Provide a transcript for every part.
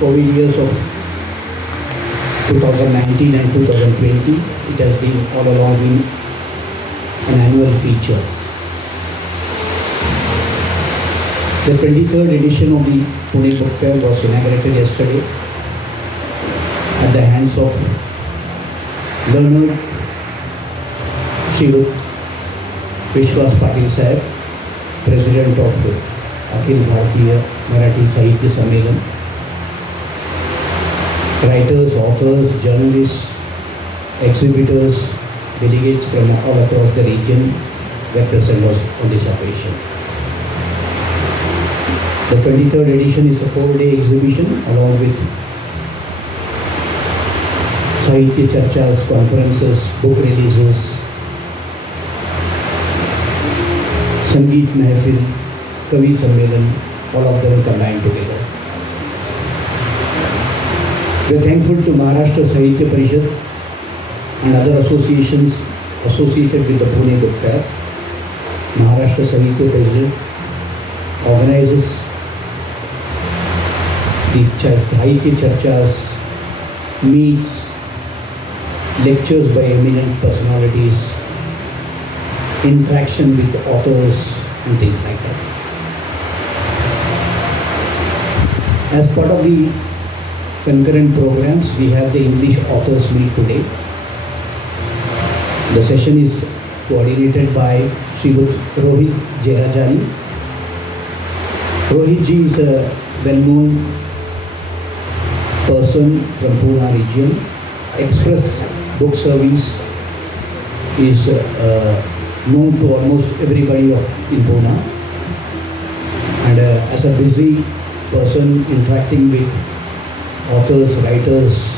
COVID years of 2019 and 2020, it has been all along been an annual feature. The 23rd edition of the Pune Book Fair was inaugurated yesterday at the hands of learned Shri Vishwas Patil Sahib, President of Akhil Bharatiya Marathi Sahitya Sammelan. Writers, authors, journalists, exhibitors, delegates from all across the region were present on this occasion. The 23rd edition is a 4-day exhibition along with Sahitya Charchas, conferences, book releases, Sangeet Mehfil, Kavi Sammelan, all of them combined together. We are thankful to Maharashtra Sahitya Parishad and other associations associated with the Pune Book Fair. Maharashtra Sahitya Parishad organizes the Sahitya Charchas, meets, lectures by eminent personalities, interaction with authors and things like that. As part of the concurrent programs, we have the English authors meet today. The session is coordinated by Shri Rohit Jerajani. Rohit ji is a well-known person from Pune region. Express Book Service is known to almost everybody in Pune. And as a busy person interacting with authors, writers,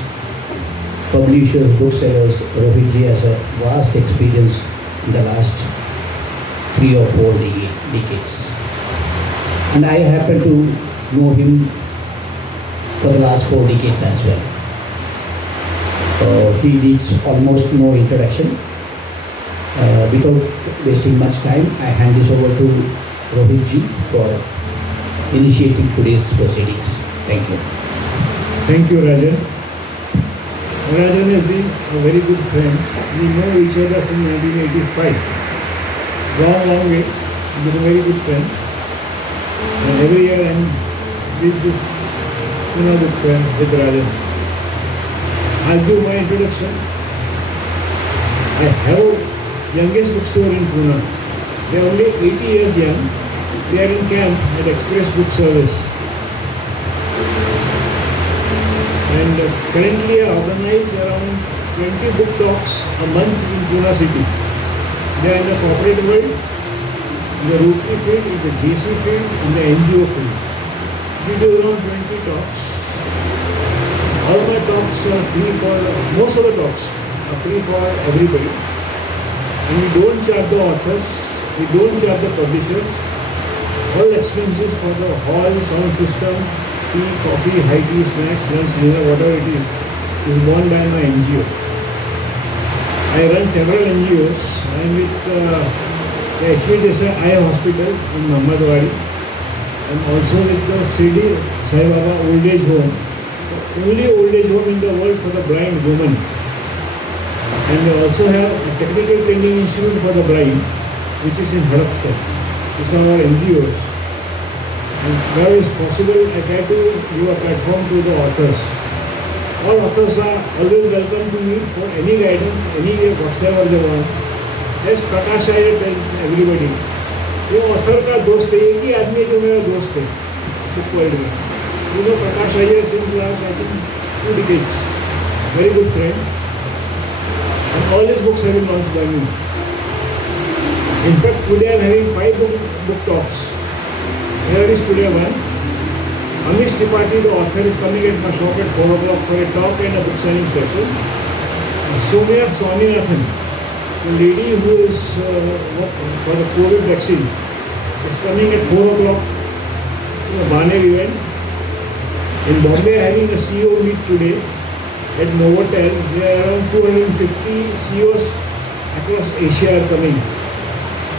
publishers, booksellers, Rohit ji has a vast experience in the last 3 or 4 decades. And I happen to know him for the last 4 decades as well. He needs almost no introduction. Without wasting much time, I hand this over to Rohit ji for initiating today's proceedings. Thank you. Thank you, Rajan. Rajan has been a very good friend. We know each other since 1985. Long way. We've been very good friends. And every year I'm with this good friend with Rajan. I'll do my introduction. I have youngest bookstore in Pune. They are only 80 years young. They are in camp at Express Book Service. And currently I organize around 20 book talks a month in Pune city. They are in the corporate world, in the Rotary field, in the GC field, in the NGO field. We do around 20 talks. All my talks are free for, most of the talks are free for everybody. And we don't charge the authors, we don't charge the publishers. All expenses for the hall, sound system, tea, coffee, high tea, snacks, lunch, dinner, whatever it is borne by my NGO. I run several NGOs. I am with the M.I.D.C Eye Hospital in Mahamadwadi. I am also with the Sridi Sai Baba Old Age Home, the only old age home in the world for the blind woman. And we also have a technical training institute for the blind, which is in Hadapsar. These are our NGOs. And where is possible, I try to give a platform to the authors. All authors are always welcome to me for any guidance, any whatsoever they want. As Prakash Iyer tells everybody, ये author का दोस्त है, एक ही आदमी जो मेरा दोस्त है book world में. You know Prakash Iyer since last I think 2 decades. Very good friend. And all his books have been launched by me. In fact, today I am having 5 book talks. Here is today one. Amish Tripathi, the author, is coming at my shop at 4 o'clock for a talk and a book signing session. Soumya Swaminathan, the lady who is for the COVID vaccine, is coming at 4 o'clock to a Baner event. In Bombay, having a CEO meet today at Novotel. There are around 250 CEOs across Asia are coming.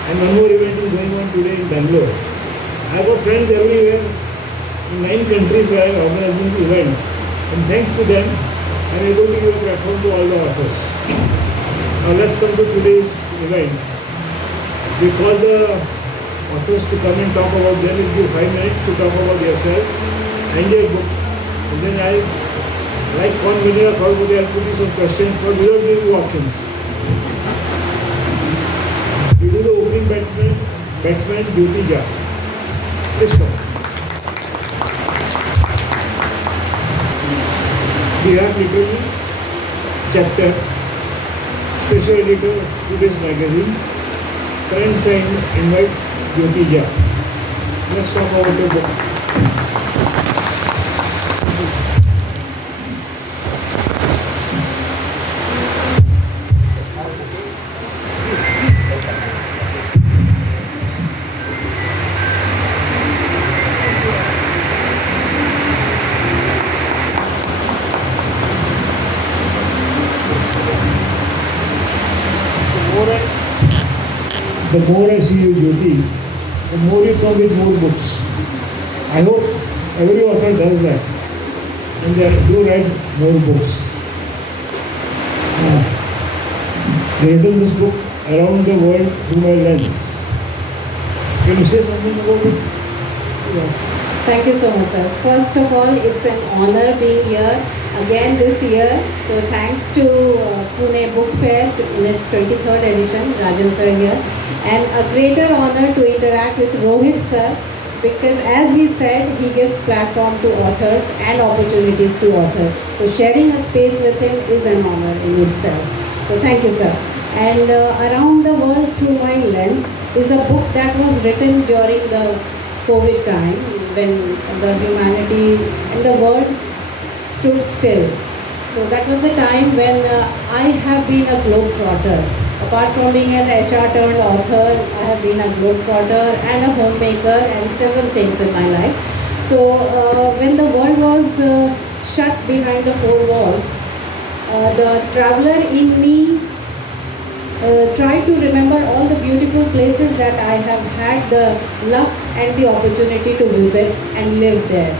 And one more event is going on today in Bangalore. I have got friends everywhere. in 9 countries where I am organizing events, and thanks to them, I am able to give a platform to all the authors. Now let's come to today's event. We call the authors to come and talk about them. We'll give 5 minutes to talk about yourself and your book. And then I'll, like one minute or I'll put you some questions, but without giving you options. You do the opening batsman duty job. Please come. We have literally chapter, special editor of today's magazine, current sign invite Jyoti Jha. Let's talk about the book. The more I see you, Jyoti, the more you come with more books. I hope every author does that, and they do write more books. Written this book around the world through my lens. Can you say something about it? Yes. Thank you so much, sir. First of all, it's an honor being here again this year. So thanks to Pune Book Fair in its 23rd edition, Rajan sir here. And a greater honor to interact with Rohit sir, because as he said, he gives platform to authors and opportunities to authors. So sharing a space with him is an honor in itself. So thank you, sir. And Around the World Through My Lens is a book that was written during the COVID time when the humanity and the world stood still. So that was the time when I have been a globetrotter. Apart from being an HR turned author, I have been a globetrotter and a homemaker and several things in my life. So when the world was shut behind the four walls, the traveler in me tried to remember all the beautiful places that I have had the luck and the opportunity to visit and live there.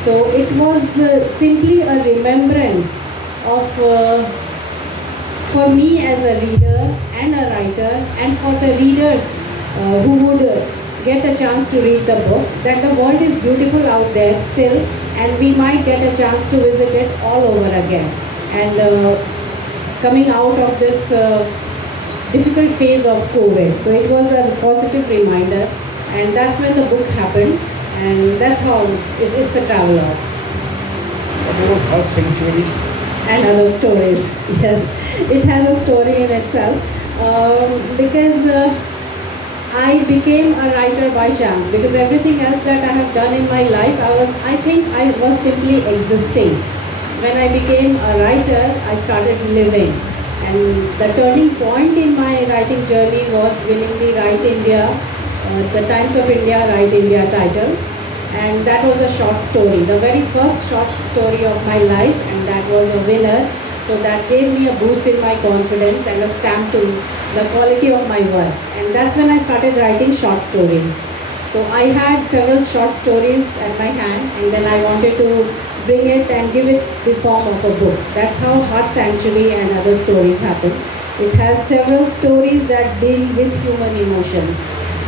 So it was simply a remembrance of for me as a reader and a writer, and for the readers who would get a chance to read the book, that the world is beautiful out there still, and we might get a chance to visit it all over again. And coming out of this difficult phase of COVID. So it was a positive reminder, and that's when the book happened, and that's how it's a travelogue. About Half Century. And other stories. Yes, it has a story in itself because I became a writer by chance, because everything else that I have done in my life, I think I was simply existing. When I became a writer, I started living. And the turning point in my writing journey was winning the Write India, the Times of India Write India title. And that was a short story, the very first short story of my life, and that was a winner. So that gave me a boost in my confidence and a stamp to the quality of my work. And that's when I started writing short stories. So I had several short stories at my hand, and then I wanted to bring it and give it the form of a book. That's how Heart Sanctuary and other stories happen. It has several stories that deal with human emotions.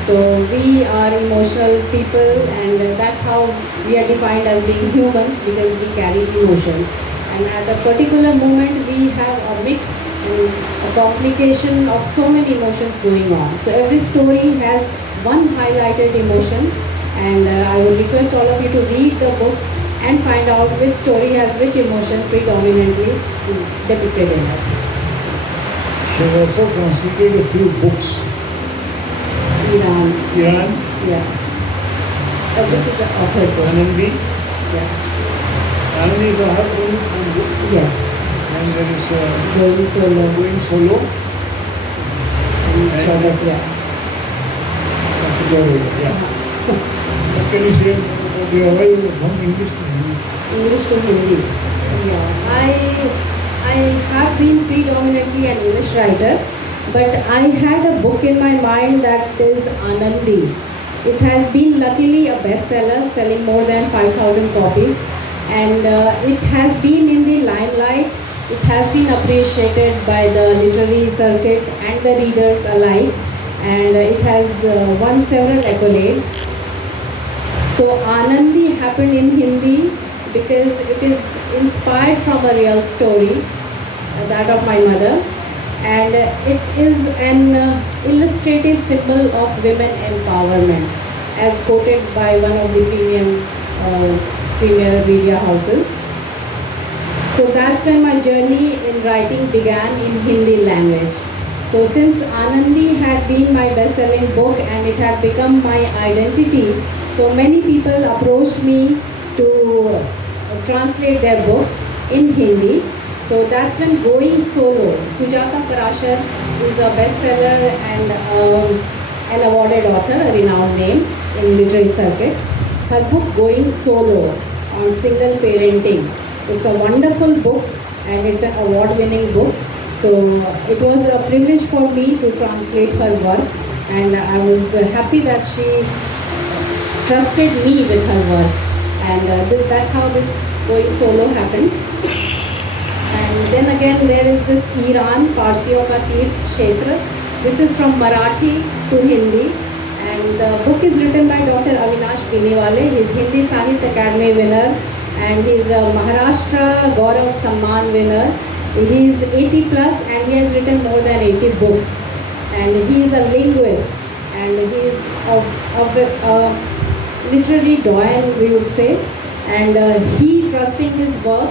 So we are emotional people, and that's how we are defined as being humans, because we carry emotions. And at a particular moment, we have a mix and a complication of so many emotions going on. So every story has one highlighted emotion, and I would request all of you to read the book and find out which story has which emotion predominantly depicted in it. She has also translated a few books. Iran. Yeah. This is an author book. Anandi. Yeah. Anandi is a her book. Yes. And there is Going solo. Going Solo. And Chobat, yeah. Yeah. What can you say about your way from English to Hindi? English to Hindi. Yeah. I have been predominantly an English writer, but I had a book in my mind that is Anandi. It has been luckily a bestseller, selling more than 5,000 copies, and it has been in the limelight. It has been appreciated by the literary circuit and the readers alike, and it has won several accolades. So Anandi happened in Hindi because it is inspired from a real story, that of my mother, and it is an illustrative symbol of women empowerment, as quoted by one of the premier media houses. So that's when my journey in writing began in Hindi language. So since Anandi had been my best-selling book and it had become my identity, so many people approached me to translate their books in Hindi. So that's when Going Solo, Sujata Parashar is a bestseller and an awarded author, a renowned name in literary circuit. Her book Going Solo on single parenting. It's a wonderful book and it's an award-winning book. So it was a privilege for me to translate her work, and I was happy that she trusted me with her work. And that's how this Going Solo happened. And then again there is this Iran, Parsiyon ka Tirth Kshetra. This is from Marathi to Hindi. And the book is written by Dr. Avinash Binewale. He is Hindi Sahitya Academy winner and he is a Maharashtra Gaurav Samman winner. He is 80 plus and he has written more than 80 books. And he is a linguist and he is a literary doyen, we would say. And he trusting his work,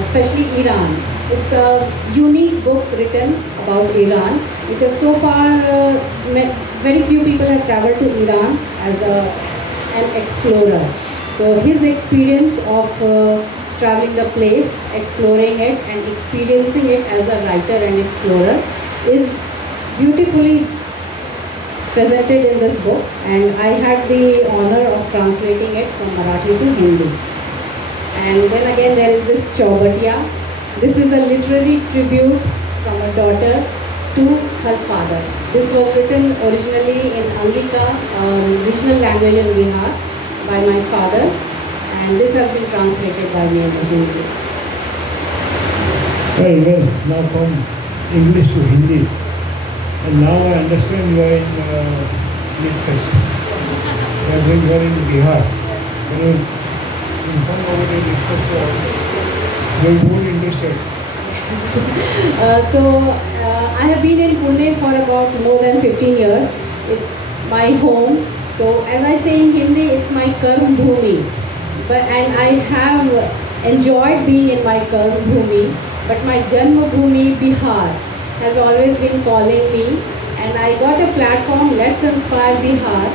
especially Iran. It's a unique book written about Iran because so far very few people have traveled to Iran as an explorer. So his experience of traveling the place, exploring it and experiencing it as a writer and explorer is beautifully presented in this book, and I had the honor of translating it from Marathi to Hindi. And then again there is this Chaubatiya. This is a literary tribute from a daughter to her father. This was written originally in Angika, regional language in Bihar, by my father, and this has been translated by me into Hindi. Well, now from English to Hindi, and now I understand you are in Midfest. You are in Bihar. Can you inform about the Midfest? You are more interested. I have been in Pune for about more than 15 years. It's my home. So as I say in Hindi, it's my Karm Bhumi. And I have enjoyed being in my Karm Bhumi. But my Janma Bhumi, Bihar, has always been calling me. And I got a platform, Let's Inspire Bihar,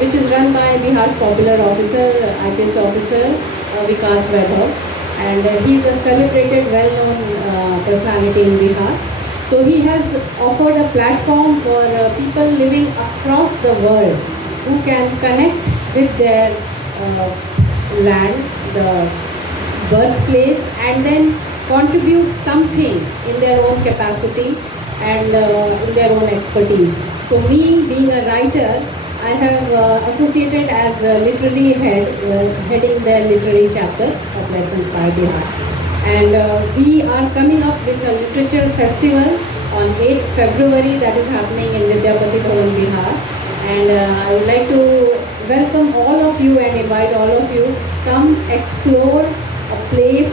which is run by Bihar's popular officer, IPS officer, Vikas Vaibhav. And he's a celebrated, well-known personality in Bihar. So he has offered a platform for people living across the world who can connect with their land, the birthplace, and then contribute something in their own capacity and in their own expertise. So me being a writer, I have associated as a literary head, heading their literary chapter of Let's Inspire Bihar. And we are coming up with a literature festival on 8th February that is happening in Vidyapati Bhavan, Bihar. And I would like to welcome all of you and invite all of you, come explore a place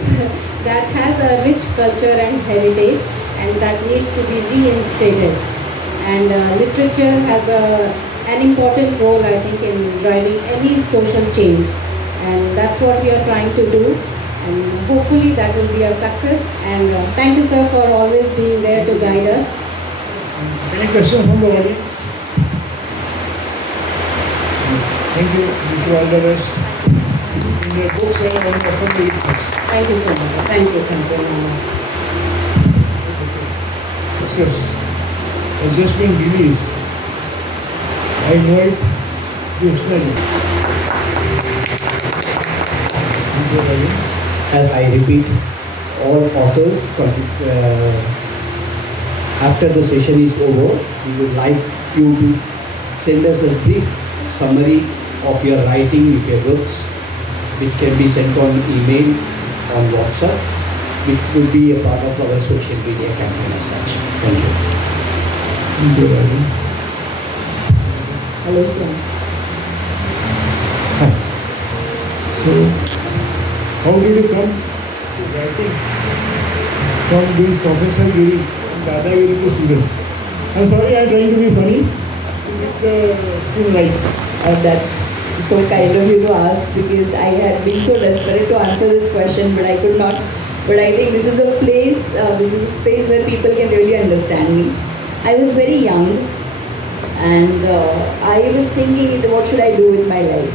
that has a rich culture and heritage and that needs to be reinstated. And literature has an important role, I think, in driving any social change. And that's what we are trying to do. And hopefully that will be a success. And thank you, sir, for always being there to guide us. Any questions from the audience? Thank you. Wish you all the best. In your books and on the assembly. Thank you so much, sir. Thank you very much. Success has just been released. I know it personally. As I repeat, all authors, after the session is over, we would like you to send us a brief summary of your writing, of your works, which can be sent on email, on WhatsApp, which will be a part of our social media campaign as such. Thank you. Thank you, Rajan. Hello, sir. Hi. So, how did you come to writing from being Professor Giri and Dadagiri to students? I'm sorry, I'm trying to be funny to make the scene light. That's so kind of you to ask, because I had been so desperate to answer this question, but I could not. But I think this is a place, this is a space where people can really understand me. I was very young, and I was thinking, what should I do with my life?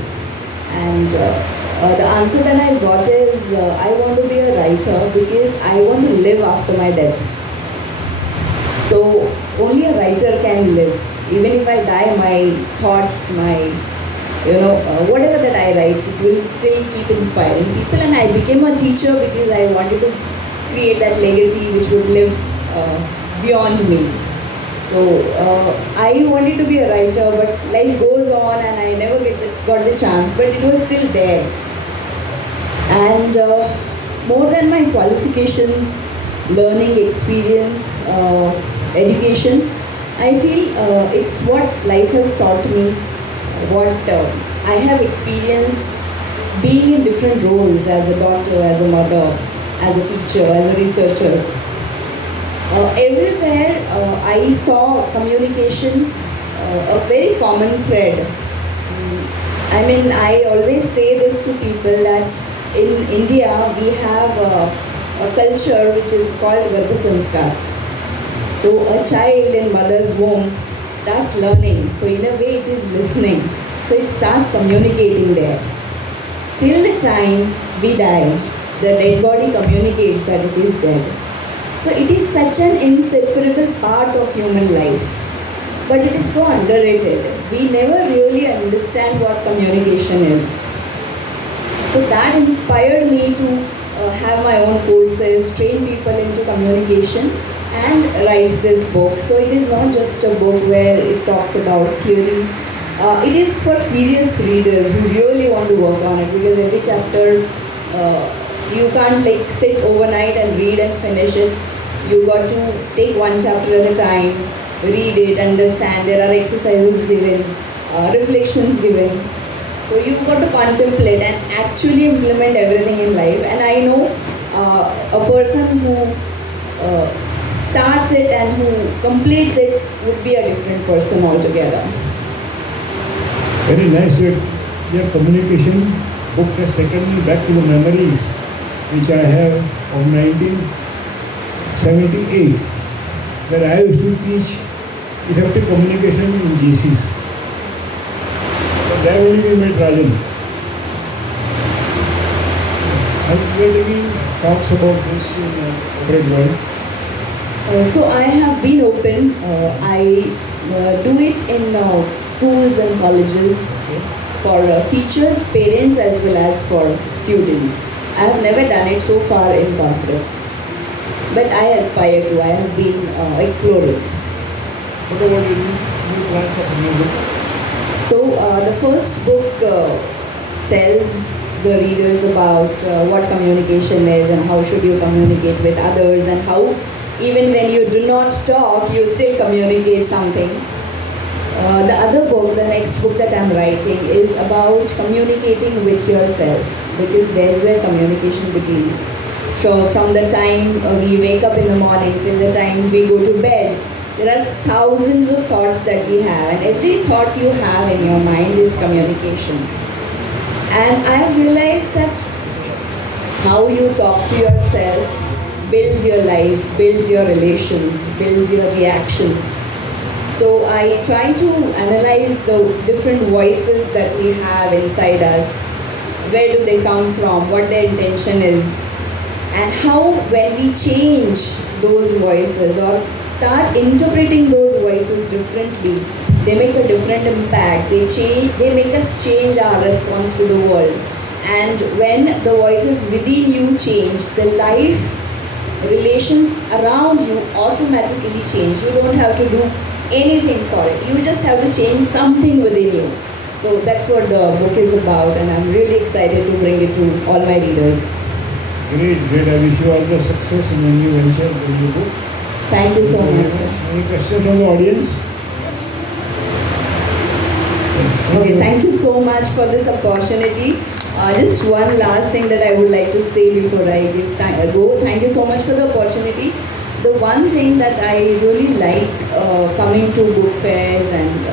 And the answer that I got is, I want to be a writer because I want to live after my death. So only a writer can live. Even if I die, my thoughts, my whatever that I write, it will still keep inspiring people. And I became a teacher because I wanted to create that legacy which would live beyond me. So I wanted to be a writer, but life goes on and I never got the chance, but it was still there. And more than my qualifications, learning experience, education, I feel it's what life has taught me, what I have experienced being in different roles as a doctor, as a mother, as a teacher, as a researcher. Everywhere I saw communication a very common thread. I mean, I always say this to people that in India we have a culture which is called Garbha Sanskar. So a child in mother's womb starts learning. So in a way it is listening. So it starts communicating there. Till the time we die, the dead body communicates that it is dead. So it is such an inseparable part of human life. But it is so underrated. We never really understand what communication is. So that inspired me to have my own courses, train people into communication, and write this book. So it is not just a book where it talks about theory. It is for serious readers who really want to work on it, because every chapter you can't sit overnight and read and finish it. You got to take one chapter at a time, read it, understand. There are exercises given, reflections given. So you've got to contemplate and actually implement everything in life. And I know a person who starts it and who completes it would be a different person altogether. Very nice. Your communication book has taken me back to the memories which I have of 1978, where I used to teach effective communication in GCs. There only we met Rajan. We are taking talks about this in corporate world. So I have been open. I do it in schools and colleges for teachers, parents, as well as for students. I have never done it so far in corporates, but I aspire to. I have been exploring. What about your new plans of new book? So the first book tells the readers about what communication is and how should you communicate with others, and how even when you do not talk, you still communicate something. The other book, the next book that I'm writing, is about communicating with yourself, because there's where communication begins. So from the time we wake up in the morning till the time we go to bed, there are thousands of thoughts that we have, and every thought you have in your mind is communication. And I have realized that how you talk to yourself builds your life, builds your relations, builds your reactions. So I try to analyze the different voices that we have inside us. Where do they come from? What their intention is? And how, when we change those voices or start interpreting those voices differently, they make a different impact. They make us change our response to the world. And when the voices within you change, the life relations around you automatically change. You don't have to do anything for it. You just have to change something within you. So that's what the book is about, and I'm really excited to bring it to all my readers. Great, great. I wish you all the success in your new venture, the new book. Thank you so Thank you very much, sir. Any questions from the audience? Okay, thank you so much for this opportunity. Just one last thing that I would like to say before I go. Thank you so much for the opportunity. The one thing that I really like coming to book fairs and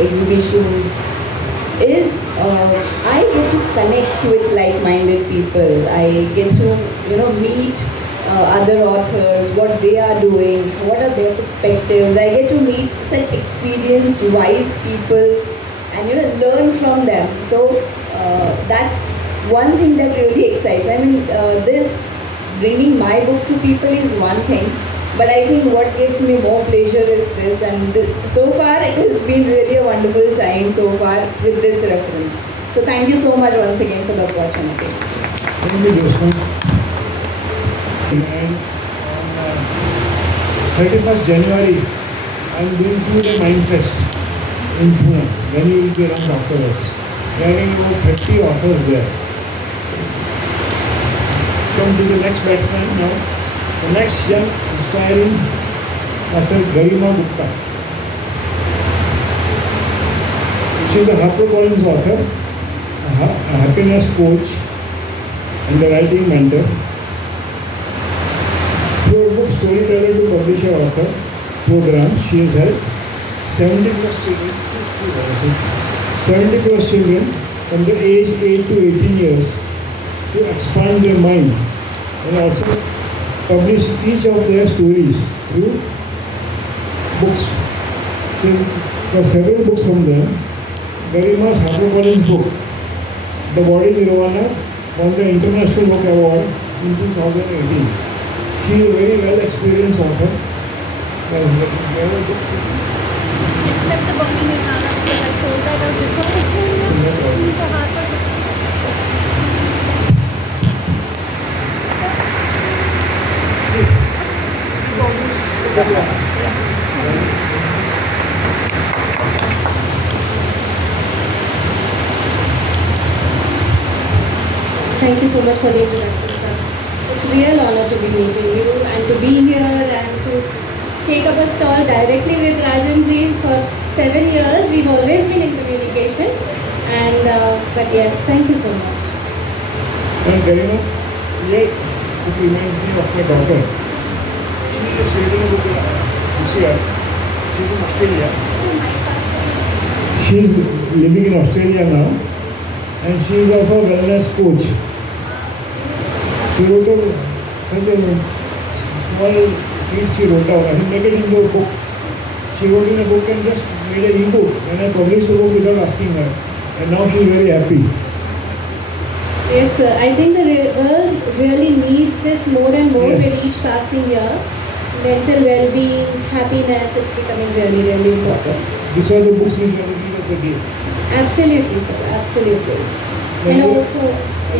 exhibitions is I get to connect with like-minded people. I get to meet other authors, what they are doing, what are their perspectives. I get to meet such experienced, wise people, and learn from them. So that's one thing that really excites. I mean, this bringing my book to people is one thing, but I think what gives me more pleasure is this, and so far it has been really a wonderful time so far with this reference. So thank you so much once again for the opportunity. Thank you, Jyotsna. And on 31st January, I am going to the Mind Fest in Pune. Then you will be around afterwards. There are about 30 authors there. Come to the next batsman now. The next young, inspiring author, Garima Gupta. She is a HarperCollins author, a happiness coach, and a writing mentor. Through her book Storyteller to Publisher Author program, she has helped 70 plus children from the age 8 to 18 years to expand their mind and also publish each of their stories through books. So there are several books from them. Garima's HarperCollins book, The Body Nirvana, won the International Book Award in 2018. She is a very well experienced author. Except the Body Nirvana, because I sold that out before it came to Harper. Thank you so much for the introduction, sir. It's a real honor to be meeting you and to be here and to take up a stall directly with Rajan ji for 7 years. We've always been in communication, but yes, thank you so much. And Garima, it reminds me of my daughter. She is reading a book this year. She's in Australia. She is living in Australia now, and she is also a wellness coach. She wrote such a small piece she wrote down. I make it into a book. She wrote in a book and just made an e-book, and I published the book without asking her. And now she is very happy. Yes, sir. I think the world really needs this more and more Yes. with each passing year. Mental well-being, happiness, it's becoming really, really important. These are the books which are the need of the day. Absolutely, sir. Absolutely. And And you- also,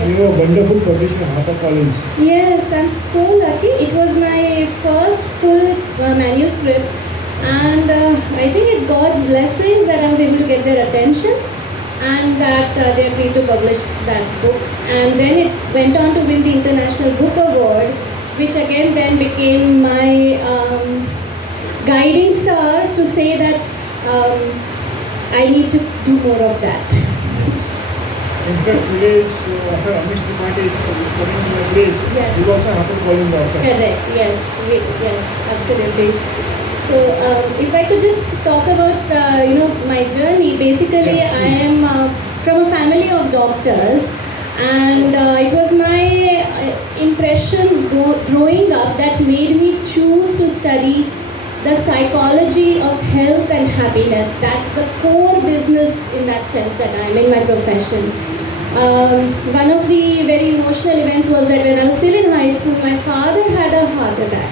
You are a wonderful publisher, HarperCollins. yes, I'm so lucky. It was my first full manuscript, and I think it's God's blessings that I was able to get their attention, and that they agreed to publish that book. And then it went on to win the International Book Award, which again then became my guiding star to say that I need to do more of that. In fact, today's author Amish Tripathi is coming in your place. Yes. He's also a HarperCollins author. Correct. Yes. Yes. Absolutely. So, if I could just talk about my journey. Basically, Yeah, I please. am from a family of doctors, and it was my impressions growing up that made me choose to study the psychology of health and happiness. That's the core business in that sense that I am in my profession. One of the very emotional events was that when I was still in high school, my father had a heart attack.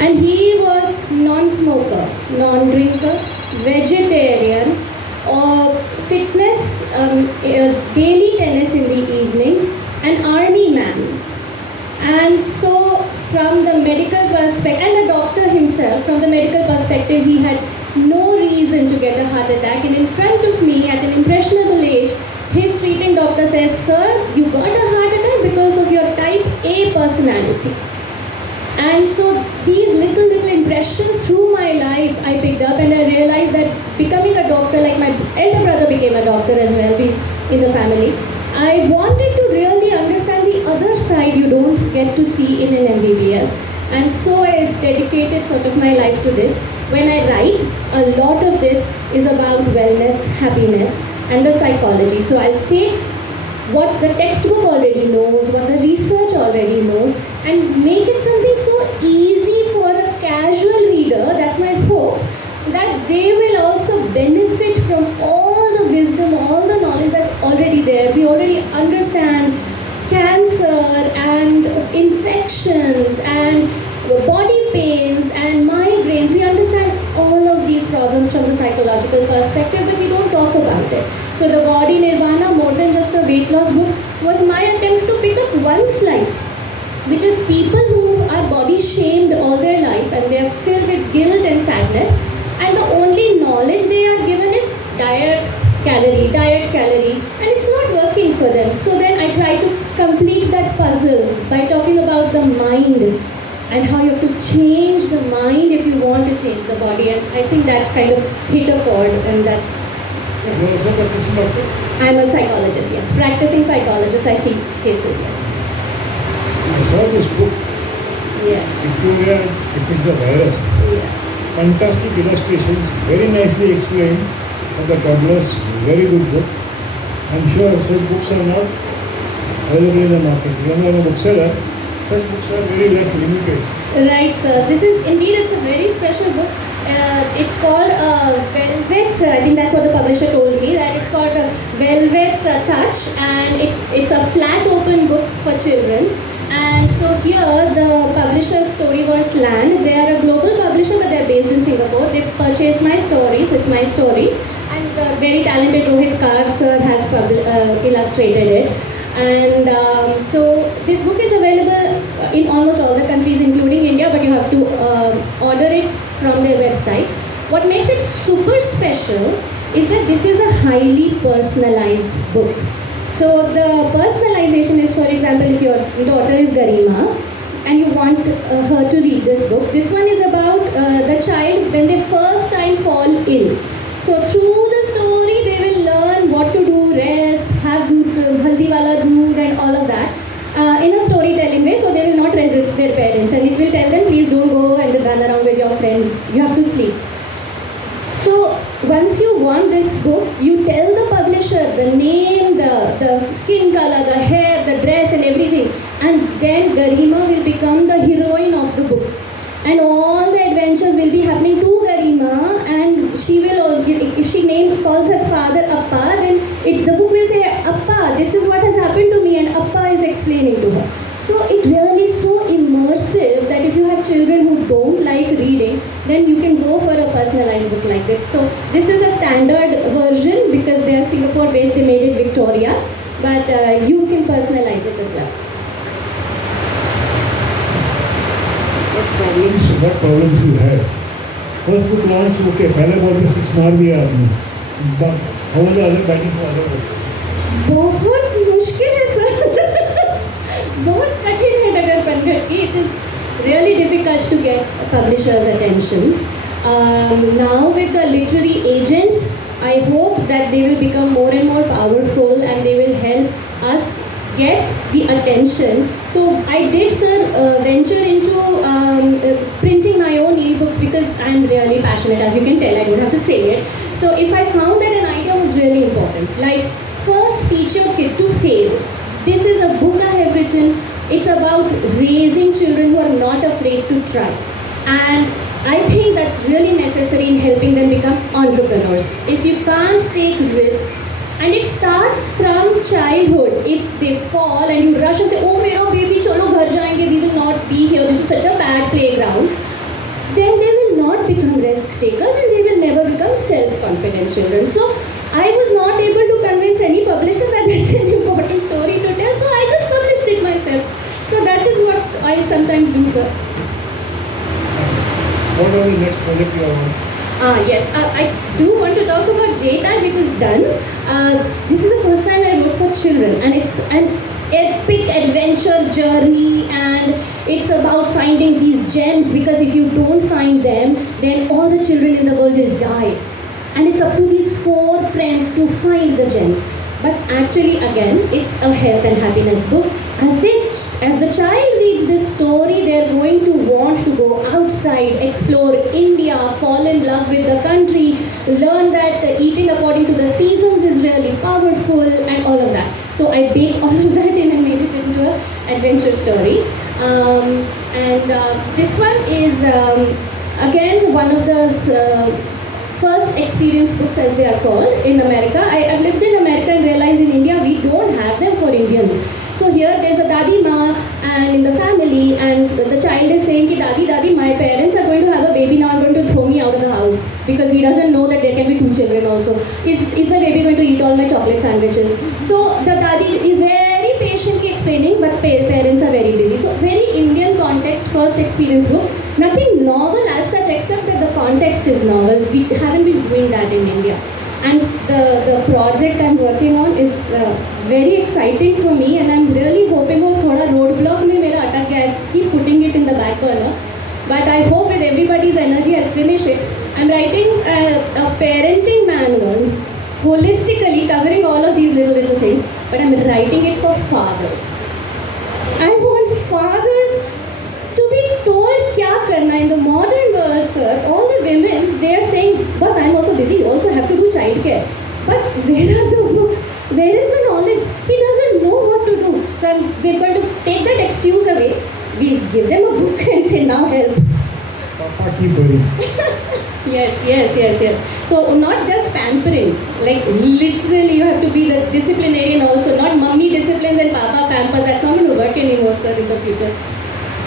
And he was non-smoker, non-drinker, vegetarian, fitness, daily tennis in the evenings, an army man. And so from the medical perspective, and a doctor himself, from the medical perspective, he had reason to get a heart attack, and in front of me at an impressionable age, his treating doctor says, "Sir, you got a heart attack because of your type A personality." And so these little impressions through my life I picked up, and I realized that becoming a doctor, like my elder brother became a doctor as well, we in the family, I wanted to really understand the other side you don't get to see in an MBBS. And so I dedicated sort of my life to this. When I write, a lot of this is about wellness, happiness, and the psychology. So I'll take what the textbook already knows, what the research already knows, and make it something so easy for a casual reader, that's my hope, that they will also benefit from all the wisdom, all the knowledge that's already there. We already understand cancer and infections and body pains and migraines. We understand all of these problems from the psychological perspective, but we don't talk about it. So the Body Nirvana, more than just a weight loss book, was my attempt to pick up one slice, which is people who are body shamed all their life and they are filled with guilt and sadness, and the only knowledge they are given is diet, calorie, and it's not working for them. So then I try to complete that puzzle by talking about the mind and how you have to change the mind if you want to change the body. And I think that kind of hit a chord, and that's... You are also practicing doctor? I'm a psychologist, yes. Practicing psychologist, I see cases, yes. I saw this book, Yes. Victoria Defeats the Virus. Yeah. Fantastic illustrations, very nicely explained for the toddlers. Very good book. I'm sure such books are not available in the market. When I'm a bookseller, such books are very less limited. Right, sir. This is indeed, it's a very special book. It's called Velvet. I think that's what the publisher told me. That it's called Velvet Touch, and it's a flat open book for children. And so here the publisher Storyverse Land. They are a global publisher, but they're based in Singapore. They purchased my story, so it's my story. And the very talented Rohit Kar sir has illustrated it. And so this book is available in almost all the countries, including India, but you have to order it from their website. What makes it super special is that this is a highly personalized book. So the personalization is, for example, if your daughter is Garima and you want her to read this book, this one is about the child when they first time fall ill. So through the story, they will learn what to do, rest, have haldi wala doodh and all of that in a storytelling way, so they will not resist their parents, and it will tell them, please don't go and run around with your friends, you have to sleep. So once you want this book, you tell the publisher the name, the skin color, the hair, the dress and everything, and then Garima will become the heroine of the book. And all the adventures will be happening to Garima, and she will, if she calls her father Appa, then the book will say, Appa, this is what has happened to me, and Appa is explaining to her. So it really is so immersive that if you have children who don't like reading, then you can go for a personalized book like this. So this is a standard version because they are Singapore based, they made it Victoria, but you can personalize it as well. What problems you had? First book launched, okay, पहले ball पे 6 मार दिया आपने. But how was the other batting for other bowlers? बहुत मुश्किल है sir. बहुत कठिन है डगर कन्वर्ट की. It is really difficult to get publishers' attentions. Now with the literary agents, I hope that they will become more and more powerful and they will help us get the attention. So I did, sir, venture into printing my own ebooks because I'm really passionate, as you can tell, I don't have to say it. So if I found that an idea was really important, like first teach your kid to fail. This is a book I have written. It's about raising children who are not afraid to try. And I think that's really necessary in helping them become entrepreneurs. If you can't take risks, and it starts from childhood. If they fall and you rush and say, oh mera baby, chalo ghar jayenge, we will not be here, this is such a bad playground, then they will not become risk takers and they will never become self-confident children. So I was not able to convince any publisher that that's an important story to tell, so I just published it myself. So that is what I sometimes do, sir. What are the next project you are on? Yes, I do want to talk about JTAG, which is done. This is the first time I wrote for children, and it's an epic adventure journey, and it's about finding these gems, because if you don't find them, then all the children in the world will die. And it's up to these 4 friends to find the gems. But actually, again, it's a health and happiness book. As the child reads this story, they're going to want to go outside, explore India, fall in love with the country, learn that eating according to the seasons is really powerful, and all of that. So I baked all of that in and made it into an adventure story. This one is again one of those first experience books, as they are called in America. I've lived in America and realized in India we don't have them for Indians. So here there's a Dadi Ma and in the family, and the child is saying ki Dadi, my parents are going to have a baby now, are going to throw me out of the house, because he doesn't know that there can be 2 children also. Is the baby going to eat all my chocolate sandwiches? So the Dadi is very patiently explaining, but parents are very busy. So very Indian context, first experience book. Nothing novel as such, except that the context is novel. We haven't been doing that in India. And the project I'm working on is very exciting for me, and I'm really hoping वो थोड़ा roadblock में मेरा अटक गया है. Keep putting it in the back burner. But I hope with everybody's energy I'll finish it. I'm writing a parenting manual, holistically covering all of these little things, but I'm writing it for fathers. I want fathers to be told क्या करना. In the modern world, sir, all the women, they are saying, boss, I'm also busy, you also have to do child care. But where are the books? Where is the knowledge? He doesn't know what to do. So we're going to take that excuse away. We give them a book and say, now help. Papa ki bari. Yes. So not just pampering, like literally you have to be the disciplinarian also, not mummy disciplines and papa pampers. That's not going to work anymore, sir, in the future.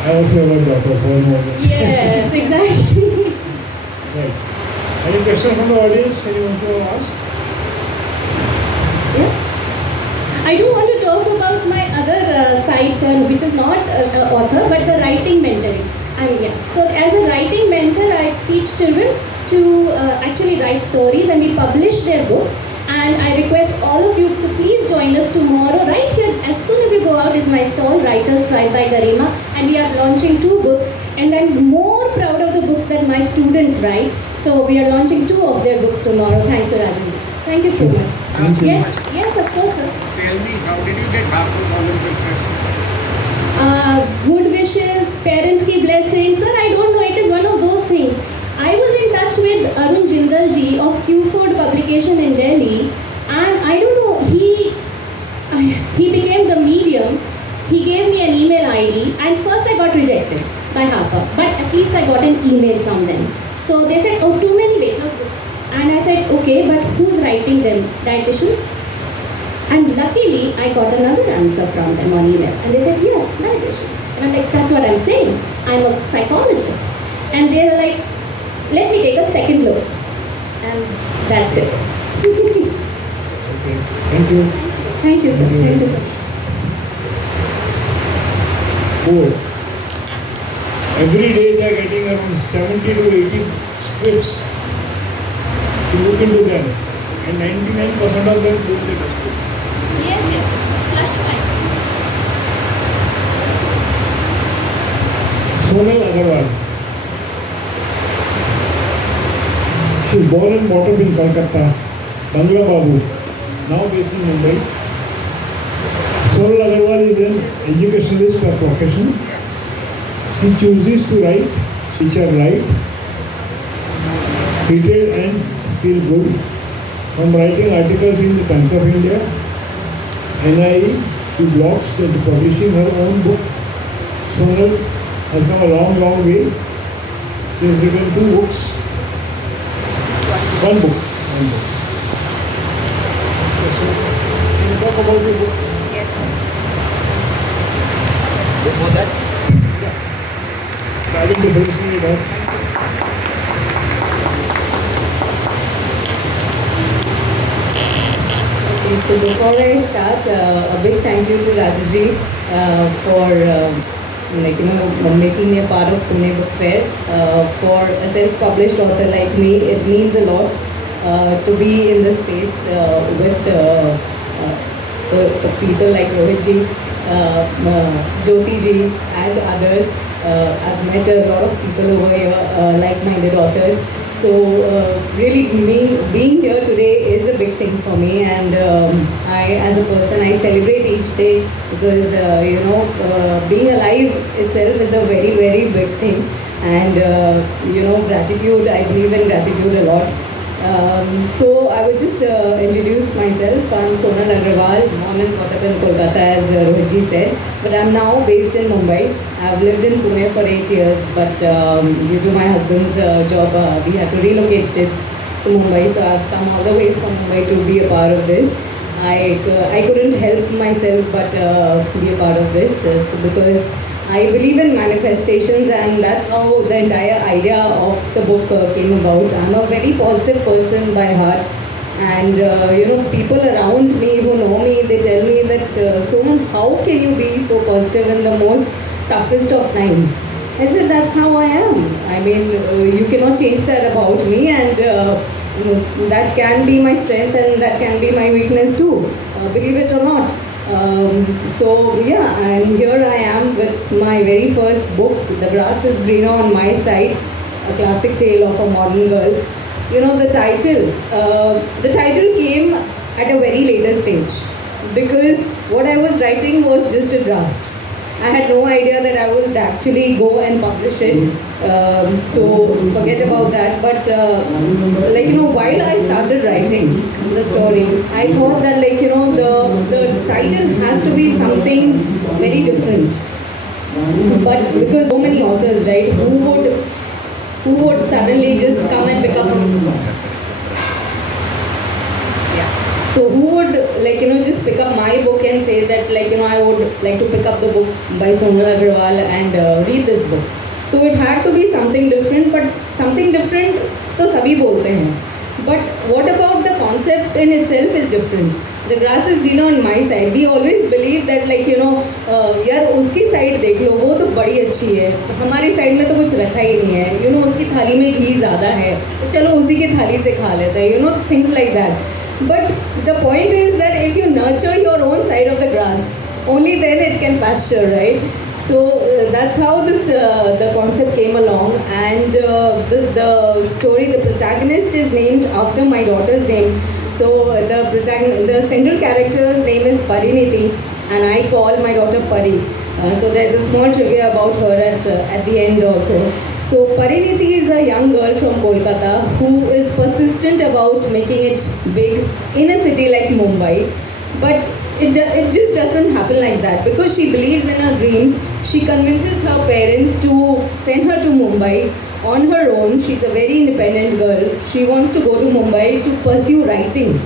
I also have a daughter, so I know that. Yes, exactly. Right. Any question from the audience? Anyone to ask? Yeah. I do want to talk about my other side, sir, which is not author, but the writing mentoring. So as a writing mentor, I teach children to actually write stories, and we publish their books. And I request all of you to please join us tomorrow, right here. As soon as you go out is my stall, Writers Tribe by Garima, and we are launching 2 books. And I'm more proud of the books that my students write. So we are launching 2 of their books tomorrow. Thanks to Rajan. Thank you so much. Thank you. Yes, of course, sir. Tell me, how did you get half the knowledge of Good wishes, parents ki blessings. Sir, I don't know, it is one of those things. I was in touch with Arun Jindal ji of Q Food publication in Delhi, and I don't know, he became the medium. He gave me an email ID, and first I got rejected by Harper, but at least I got an email from them. So they said, oh, too many weight loss books. And I said, okay, but who's writing them? Dietitians? And luckily, I got another answer from them on email. And they said, yes, dietitians. And I'm like, that's what I'm saying. I'm a psychologist. And they were like, let me take a second look. And that's it. Okay. Thank you. Thank you, sir. Thank you, sir. Cool. Every day they are getting around 70 to 80 scripts to look into them. And 99% of them do the dustbin. Yes. Slush time. Sonal Agarwal. She was born and brought up in Kolkata, Bangla Babu, now based in Mumbai. Sonal Agarwal is an educationalist by profession. She chooses to write, teach her write, detailed and feel good. From writing articles in the Times of India, NIE, to blogs, and publishing her own book, Sonal has come a long way. She has written 2 books. One book. So, can you talk about your book? Yes, sir. Before that, Starting to finishing it off. Okay, so before I start, a big thank you to Rajaji for like making me a part of Pune Book Fair. For a self-published author like me, it means a lot to be in this space with the people like Rohit ji, Jyoti ji, and others. I've met a lot of people over here, like-minded authors. So really being here today is a big thing for me, and I, as a person, I celebrate each day because being alive itself is a very, very big thing, and gratitude. I believe in gratitude a lot. So I would just introduce myself. I'm Sonal Agrawal, born and brought up in Kolkata, as Rohit ji said, but I'm now based in Mumbai. I've lived in Pune for 8 years, but due to my husband's job, we had to relocate it to Mumbai. So I've come all the way from Mumbai to be a part of this. I couldn't help myself but be a part of this, because I believe in manifestations, and that's how the entire idea of the book came about. I'm a very positive person by heart, and people around me who know me, they tell me that Sonal, how can you be so positive in the most toughest of times? I said, that's how I am. I mean, you cannot change that about me, and that can be my strength and that can be my weakness too, believe it or not. So yeah, and here I am with my very first book, The Grass is Greener on My Side, a classic tale of a modern girl. The title came at a very later stage, because what I was writing was just a draft. I had no idea that I would actually go and publish it. So forget about that. But while I started writing the story, I thought that the title has to be something very different. But because so many authors, right, who would suddenly just come and become So who would just pick up my book and say that I would like to pick up the book by Sonal Agrawal and read this book. So it had to be something different, but something different तो सभी बोलते हैं. But what about the concept in itself is different. The grass is greener on my side. We always believe that यार उसकी side देख लो, वो तो बड़ी अच्छी है, हमारी साइड में तो कुछ रखा ही नहीं है, उसकी थाली में घी ज़्यादा है, तो चलो उसी की थाली से खा लेते हैं, things like that. But the point is that if you nurture your own side of the grass, only then it can pasture, right? So that's how the concept came along, and the story, the protagonist is named after my daughter's name. So the central character's name is Pariniti, and I call my daughter Pari. So there's a small trivia about her at the end also. So Pariniti is a young girl from Kolkata who is persistent about making it big in a city like Mumbai. But it just doesn't happen like that, because she believes in her dreams. She convinces her parents to send her to Mumbai on her own. She's a very independent girl. She wants to go to Mumbai to pursue writing.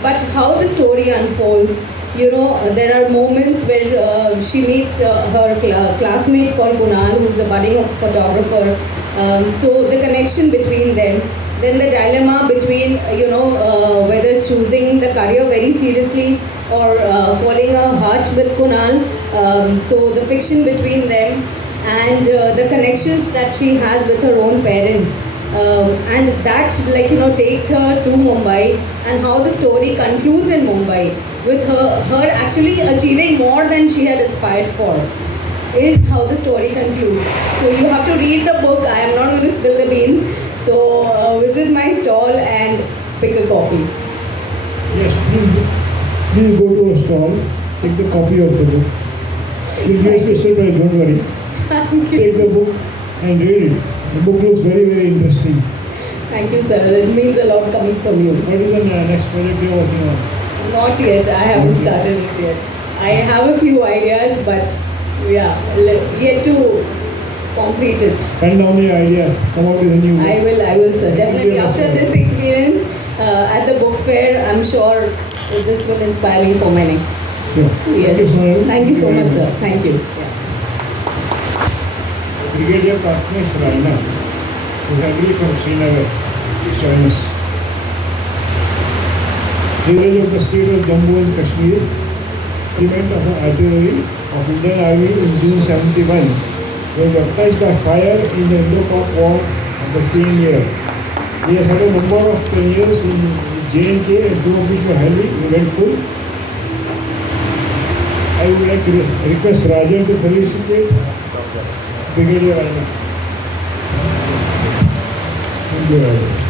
But how the story unfolds, there are moments where she meets her classmate called Kunal, who's a budding photographer. So the connection between them, then the dilemma between whether choosing the career very seriously or falling a heart with Kunal. So the fiction between them, and the connections that she has with her own parents. And that takes her to Mumbai, and how the story concludes in Mumbai with her actually achieving more than she had aspired for, is how the story concludes. So you have to read the book. I am not going to spill the beans. So visit my stall and pick a copy. Yes, please go to a stall, take the copy of the book. She'll be a special price, don't worry. Take the book and read it. The book looks very, very interesting. Thank you, sir. It means a lot coming from you. What is the next project you're working on? Not yet. I haven't started it yet. I have a few ideas, but yeah, yet to complete it. Pen down your ideas. Come out with a new book. I will, sir. Definitely. After this experience at the book fair, I'm sure this will inspire me for my next. Sure. Yes. Thank you so much. Thank you so much, sir. Thank you. Yeah. Brigadier Prathamesh Raina, who is agree from Srinagar, please join us. Village of the state of Jammu and Kashmir, Regiment of Artillery of Indian Army in June 71 was baptized by fire in the Indo-Pak War of the same year. He has had a number of tenures in J&K, and two of which were highly eventful. I would like to request Rajan to felicitate Brigadier Rajan. Thank you, Rajan.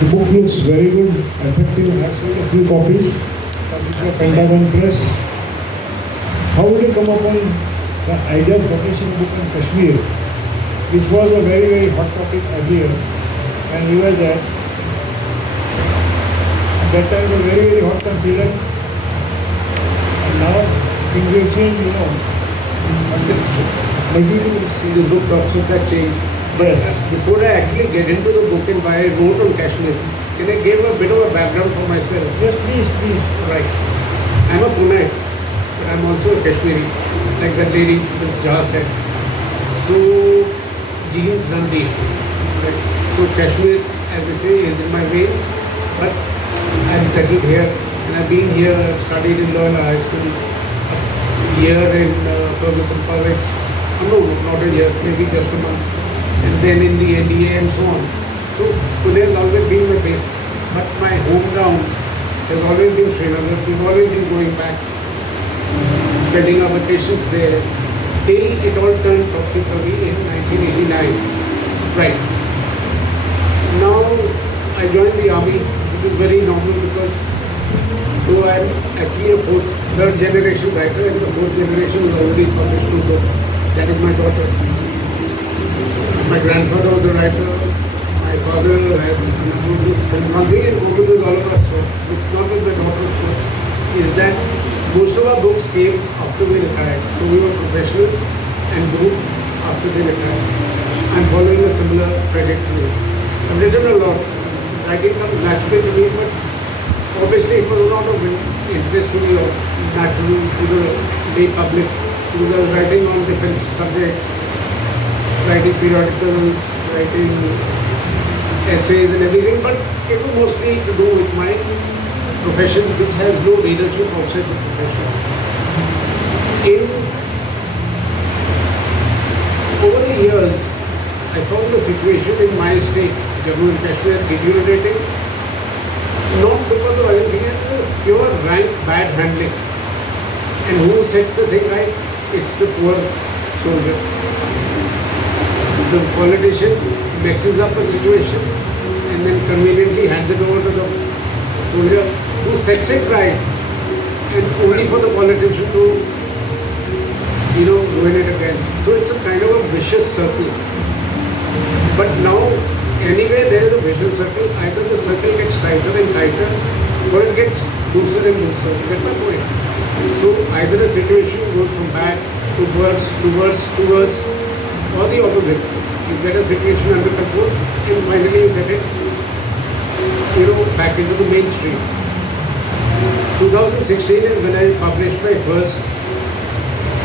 The book looks very good, effective, has a few copies, particular Pentagon Press. How did you come upon the idea of publishing a book on Kashmir, which was a very, very hot topic earlier, and we were there. At that time, it was very, very hot considered, and now things have changed, you know. Maybe you see the book talks of that change. Yes. Before I actually get into the book and why I wrote on Kashmir, can I give a bit of a background for myself? Yes, please, please. Right. I'm a Punite, but I'm also a Kashmiri, like that lady Ms. Jha said. So, genes run deep. Right. So, Kashmir, as they say, is in my veins, but I'm settled here, and I've been here, I've studied in Loyola High School, a year in Ferguson College. No, not a year, maybe just a month. And then in the NDA and so on. So Pune has always been my base, but my hometown has always been Srinagar. We've always been going back, spending our vacations there, till it all turned topsy-turvy in 1989. Right. Now I joined the army, which is very normal because though I'm actually a third generation writer, and the fourth generation has already published 2 books. That is my daughter. My grandfather was a writer, my father had a number of books, and one thing in common with all of us, not with my daughter of course, is that most of our books came after we retired. So we were professionals and grew after they retired. I'm following a similar trajectory. I've written a lot. Writing comes naturally to me, but obviously it was not of interest to me or natural to the lay public, because I was writing on defense subjects, writing periodicals, writing essays and everything, but it was mostly to do with my profession, which has no readership outside the profession. Over the years, I found the situation in my state, Jammu and Kashmir, deteriorating, not because of anything, it's pure rank bad handling. And who sets the thing right? It's the poor soldier. The politician messes up a situation and then conveniently hands it over to the soldier who sets it right, and only for the politician to, ruin it again. So it's a kind of a vicious circle. But now, anyway, there is a vicious circle. Either the circle gets tighter and tighter, or it gets looser and looser. You get my point? So either a situation goes from bad to worse, or the opposite. You get a situation under control, and finally you get it, back into the mainstream. 2016 is when I published my first,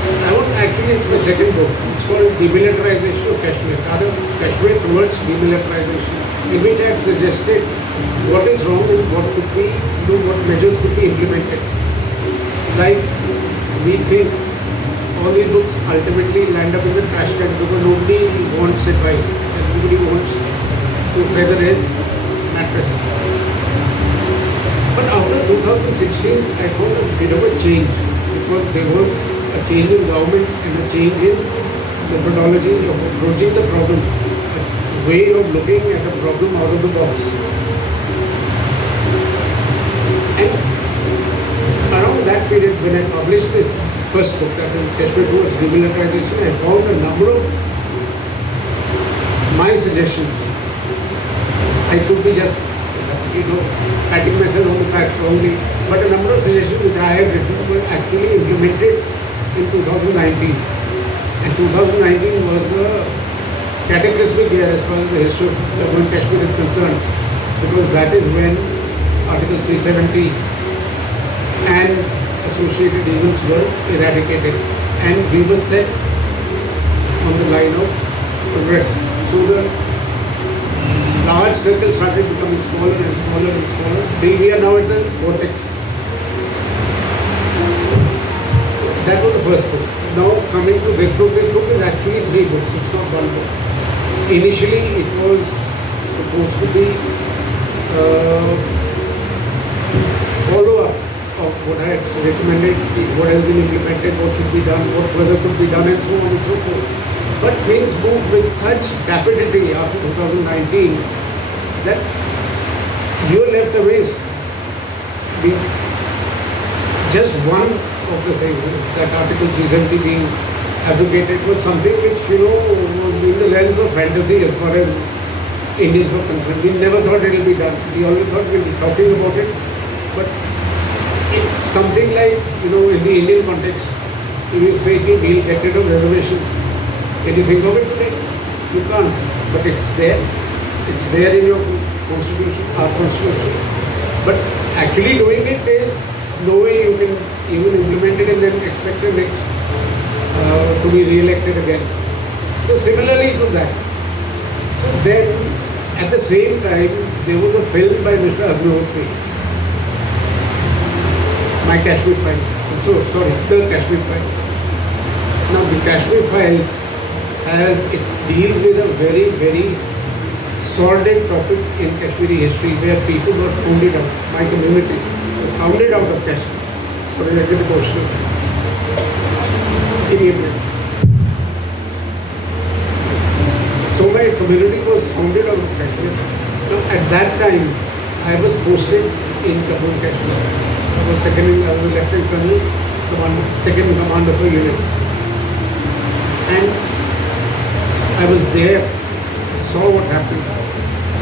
it's my second book. It's called Demilitarization of Kashmir, rather Kashmir towards demilitarization, in which I have suggested what is wrong and what could be, what measures could be implemented. Like, we think all these books ultimately land up in the trash can because nobody wants advice. Everybody wants to feather his mattress. But after 2016, I found a bit of a change, because there was a change in government and a change in methodology of approaching the problem, a way of looking at a problem out of the box. And around that period, when I published this first book, that is Kashmir towards demilitarization, I found a number of my suggestions. I could be just, patting myself on the back wrongly, but a number of suggestions which I had written were actually implemented in 2019. And 2019 was a cataclysmic year as far as the history of Jammu and Kashmir is concerned, because that is when Article 370 and associated evils were eradicated, and we were set on the line of progress. So the large circle started becoming smaller and smaller and smaller till we are now at the vortex. That was the first book. Now coming to this book is actually 3 books, it's not 1 book. Initially it was supposed to be follow-up of what I had recommended, what has been implemented, what should be done, what further could be done, and so on and so forth. But things moved with such rapidity after 2019 that you are left amazed. Just one of the things, that Article 370 being advocated, was something which, was in the realms of fantasy as far as Indians were concerned. We never thought it will be done. We always thought we will be talking about it, but it's something like, in the Indian context, if you say, we'll get rid of reservations, can you think of it today? You can't. But it's there. It's there in your constitution, our constitution. But actually doing it is no way you can even implement it and then expect the next to be re-elected again. So similarly to that. So then, at the same time, there was a film by Mr. Agnihotri, My Kashmir Files. The Kashmir Files. Now the Kashmir Files it deals with a very, very sordid topic in Kashmiri history where people were founded out, my community was founded out of Kashmir. Sorry, I get emotional. In April. So my community was founded out of Kashmir. Now at that time, I was posted in Kabul, Kashmir. I was Lieutenant Colonel, second in command of a unit. And I was there, saw what happened.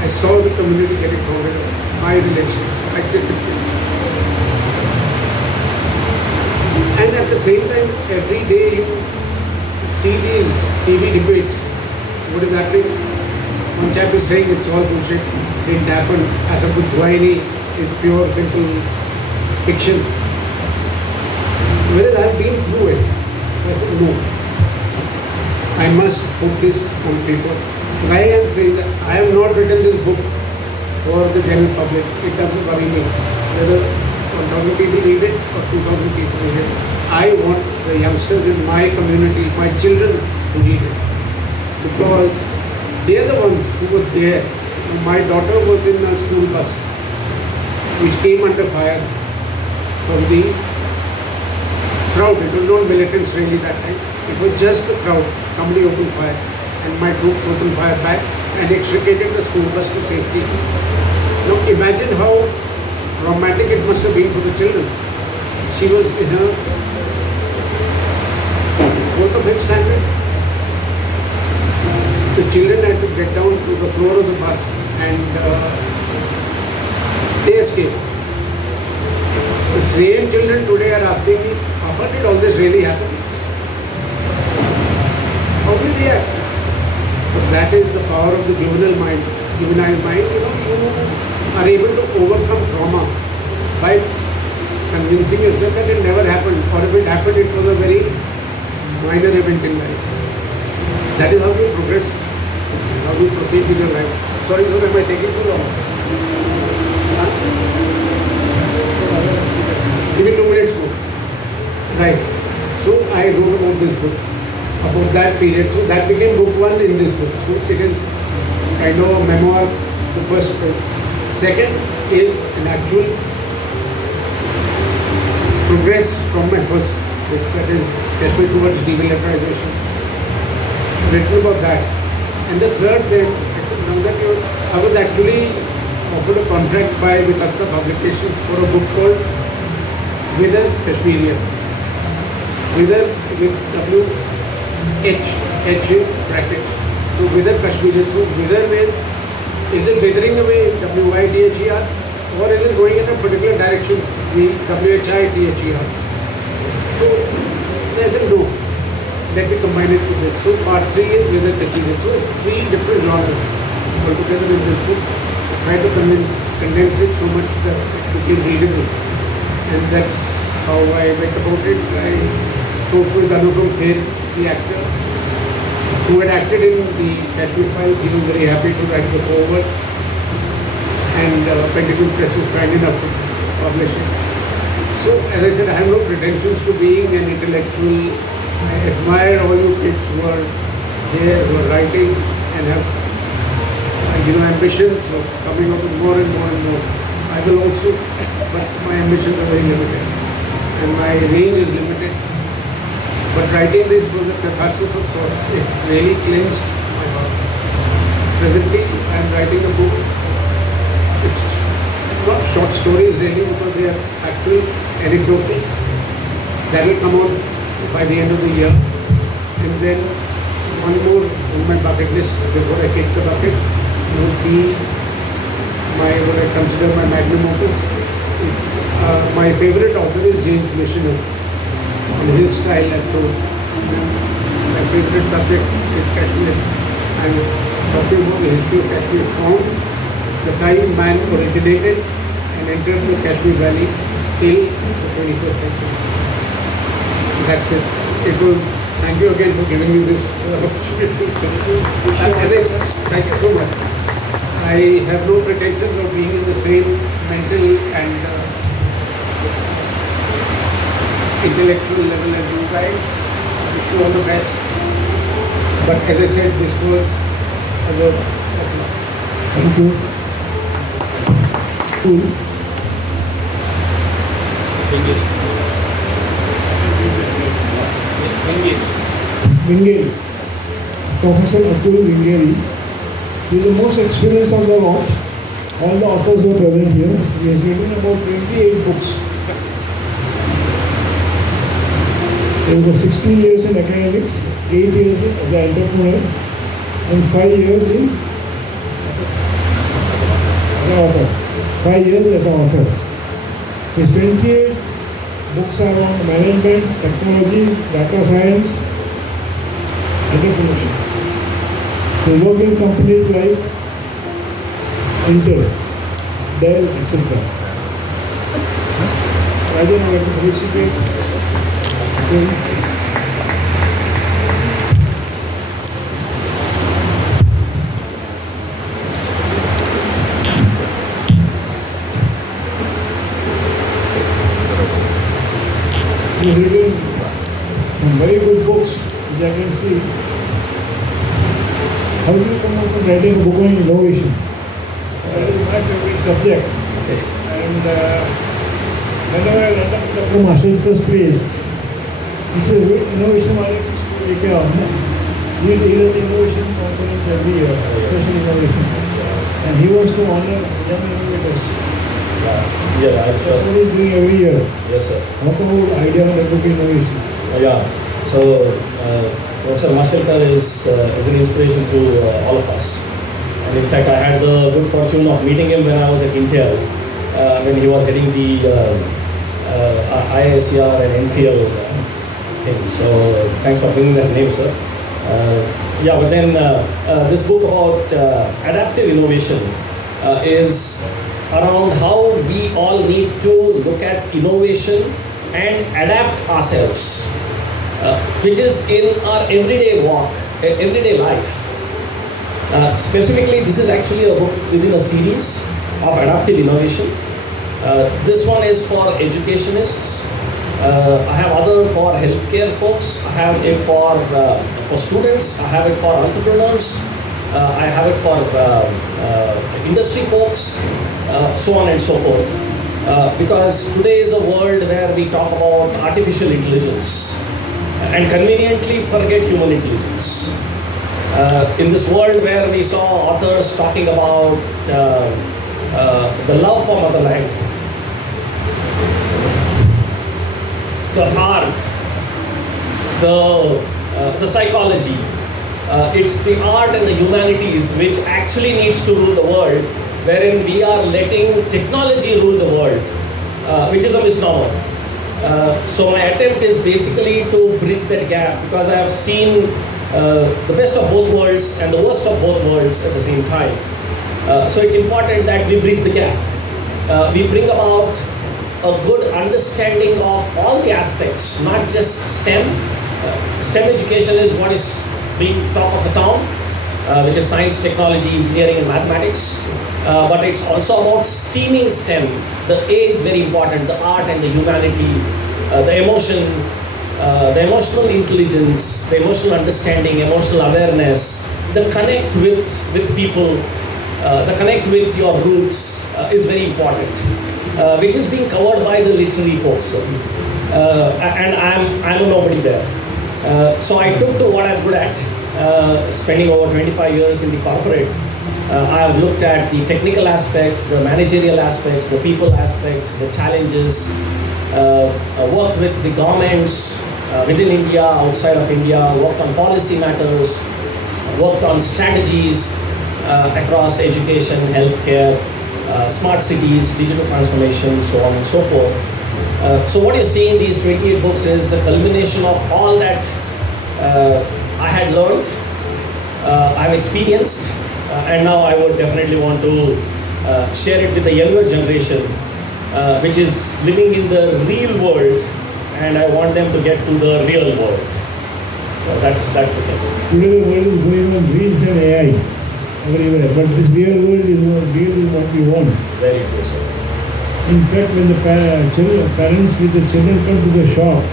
I saw the community getting founded out, my relations, my discipline. And at the same time, every day you see these TV debates. What is happening? One chap is saying it's all bullshit, didn't happen, as a kuch hua hi nahi, it's pure, simple fiction. Whereas I've been through it. I said, no. I must put this on paper. Why I am saying that I have not written this book for the general public. It doesn't worry me whether 1,000 people read it or 2,000 people read it. I want the youngsters in my community, my children, to read it. Because they are the ones who were there. My daughter was in a school bus which came under fire from the crowd. It was not militants really that time. It was just the crowd. Somebody opened fire and my troops opened fire back and extricated the school bus to safety. Now imagine how traumatic it must have been for the children. She was in her 4th or 5th standard. The children had to get down to the floor of the bus and they escaped. The same children today are asking me, Papa, did all this really happen? How will we react? But that is the power of the juvenile mind. You are able to overcome trauma by convincing yourself that it never happened, or if it happened, it was a very minor event in life. That is how you progress, how you proceed with your life. Sorry, sir, am I taking too long? Give me 2 minutes more. Right. So I wrote about this book, about that period. So that became book 1 in this book. So it is kind of a memoir, the first book. Second is an actual progress from my first book, that is Kashmir towards demilitarization. Written about that. And the third then, I was actually offered a contract by M.I.D.C Publications for a book called With a Kashmirian. With H bracket. So with a Kashmirian. So wither means, is it withering away, WIDHER, or is it going in a particular direction, WHITHER? So I said no. Let me combine it with this. So part 3 is with a Kashmirian. So it's 3 different genres altogether in this book. I try to condense it so much that it became readable. And that's how I went about it. I spoke with Anupam Kher, the actor, who had acted in the Kashmir Files. He was very happy to write the foreword. and Pentagon Press was kind enough to publish it. So, as I said, I have no pretensions to being an intellectual. I admire all you kids who are here, who are writing and have, ambitions of coming up with more and more and more. I will also, but my ambitions are very limited and my range is limited. But writing this was a catharsis of sorts. It really cleansed my heart. Presently, I am writing a book. It's not short stories really because they are actual anecdotal. That will come out by the end of the year. And then one more on my bucket list before I kick the bucket would be what I consider my magnum opus. My favorite author is James Missioner. And his style I've told. My favorite subject is Kashmir. I'm talking about the history of Kashmir from the time man originated and entered the Kashmir Valley till the 21st century. That's it. Thank you again for giving me this opportunity. Thank you so much. I have no pretensions of being in the same mental and intellectual level as you guys. I wish you all the best. But as I said, this was a word of love. Thank you. Cool. Vingeri. Professor Atul Vingeri. He is the most experienced of the lot. All the authors were present here. He has written about 28 books. He was 16 years in academics, 8 years as an entrepreneur, and 5 years as an author. 5 years as an author. His 28 books are on management, technology, data science, entrepreneurship. They work in companies like Intel, Dell, etc. Rajan, I want to participate. He's written some very good books, which I can see. How do you come up with writing a book on innovation? That is my favorite subject. Okay. And whenever I run up to the master's place, it's a good innovation we deal with innovation conference every year, special innovation. And he wants to honor young innovators. Yeah, I'm That's sure. what he's doing every year. Yes, sir. What about idea on book innovation? Yeah. So, Professor Mashelkar is an inspiration to all of us. And in fact, I had the good fortune of meeting him when I was at Intel, when he was heading the IISER and NCL thing. So, thanks for bringing that name, sir. Yeah, but then this book about adaptive innovation is around how we all need to look at innovation and adapt ourselves, which is in our everyday walk, everyday life. Specifically, this is actually a book within a series of adaptive innovation. This one is for educationists. I have other for healthcare folks. I have it for students. I have it for entrepreneurs. I have it for industry folks, so on and so forth. Because today is a world where we talk about artificial intelligence and conveniently forget human intelligence. In this world where we saw authors talking about the love for motherland, the art, the psychology, it's the art and the humanities which actually needs to rule the world, wherein we are letting technology rule the world, which is a misnomer. So my attempt is basically to bridge that gap, because I have seen the best of both worlds and the worst of both worlds at the same time. So it's important that we bridge the gap. We bring about a good understanding of all the aspects, not just STEM. STEM education is what is being top of the town, which is science, technology, engineering, and mathematics. but it's also about steaming STEM. The A is very important, the art and the humanity, the emotion, the emotional intelligence, the emotional understanding, emotional awareness, the connect with people, the connect with your roots is very important, which is being covered by the literary folks. And I'm a nobody there. So I took to what I'm good at, spending over 25 years in the corporate. I have looked at the technical aspects, the managerial aspects, the people aspects, the challenges, worked with the governments within India, outside of India, worked on policy matters, worked on strategies across education, healthcare, smart cities, digital transformation, so on and so forth. So what you see in these 28 books is the culmination of all that I had learned, I've experienced, and now I would definitely want to share it with the younger generation, which is living in the real world, and I want them to get to the real world. So that's the case. Today the world is going on reels and AI everywhere, but this real world is what we want. Very true, sir. In fact, when the parents with the children come to the shop,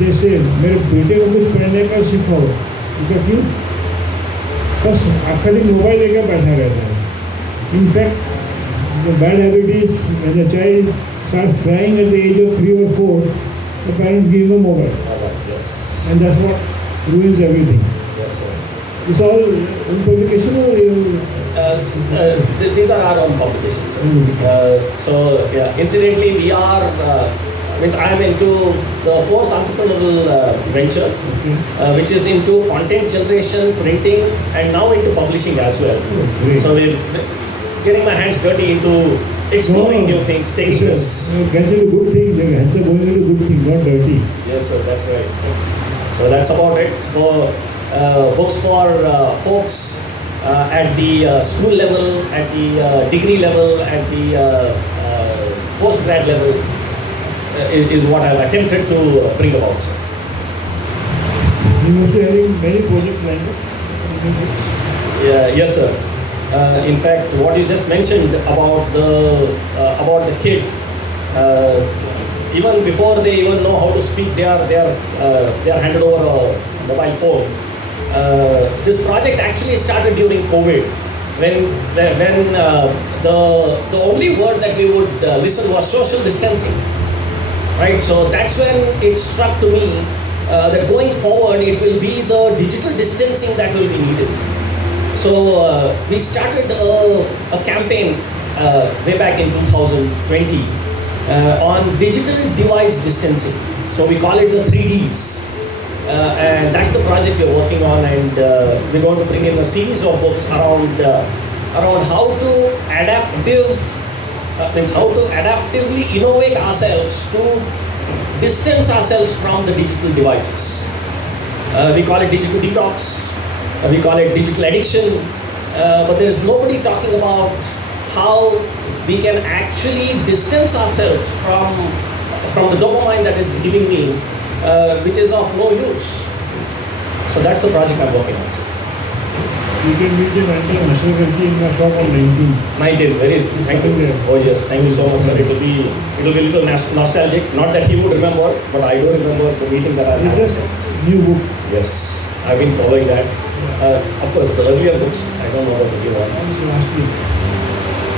they say, मेरे बेटे को कुछ पढ़ने का सिखाओ। तो क्यों? बस आखिर दिन मोबाइल लेकर बैठा रहता है। In fact, the bad habit is when the child starts crying at the age of 3 or 4, the parents give him a mobile, Yes. and that's what ruins everything. Yes, sir. It's all in publication or you? These are our own publications. So yeah, incidentally, we are. Means I am into the fourth entrepreneurial venture, which is into content generation, printing, and now into publishing as well. Great. So we're getting my hands dirty into exploring new things, taking risks. Get into good thing, hands are going into good thing, not dirty. Yes, sir, that's right. So that's about it. So books for folks at the school level, at the degree level, at the post-grad level is what I've attempted to bring about. Sir. You must be having many projects lined up. Yeah, yes, sir. In fact, what you just mentioned about the kid, even before they even know how to speak, they are handed over a mobile phone. This project actually started during COVID, when the only word that we would listen was social distancing, right? So that's when it struck to me that going forward it will be the digital distancing that will be needed. So we started a campaign way back in 2020 on digital device distancing. So we call it the 3Ds. And that's the project we're working on, and we're going to bring in a series of books around how to adaptively innovate ourselves to distance ourselves from the digital devices. We call it digital detox, we call it digital addiction, but there's nobody talking about how we can actually distance ourselves from the dopamine that it's giving me, which is of no use. So that's the project I'm working on. You can meet him until National Garji in my shop on 19. 19, thank you. Oh yes, thank you so much, sir. It will be a little nostalgic. Not that he would remember, but I do remember the meeting that I had. It's just new book. Yes, I've been following that. Of course, the earlier books, I don't know about the new one. It's last week.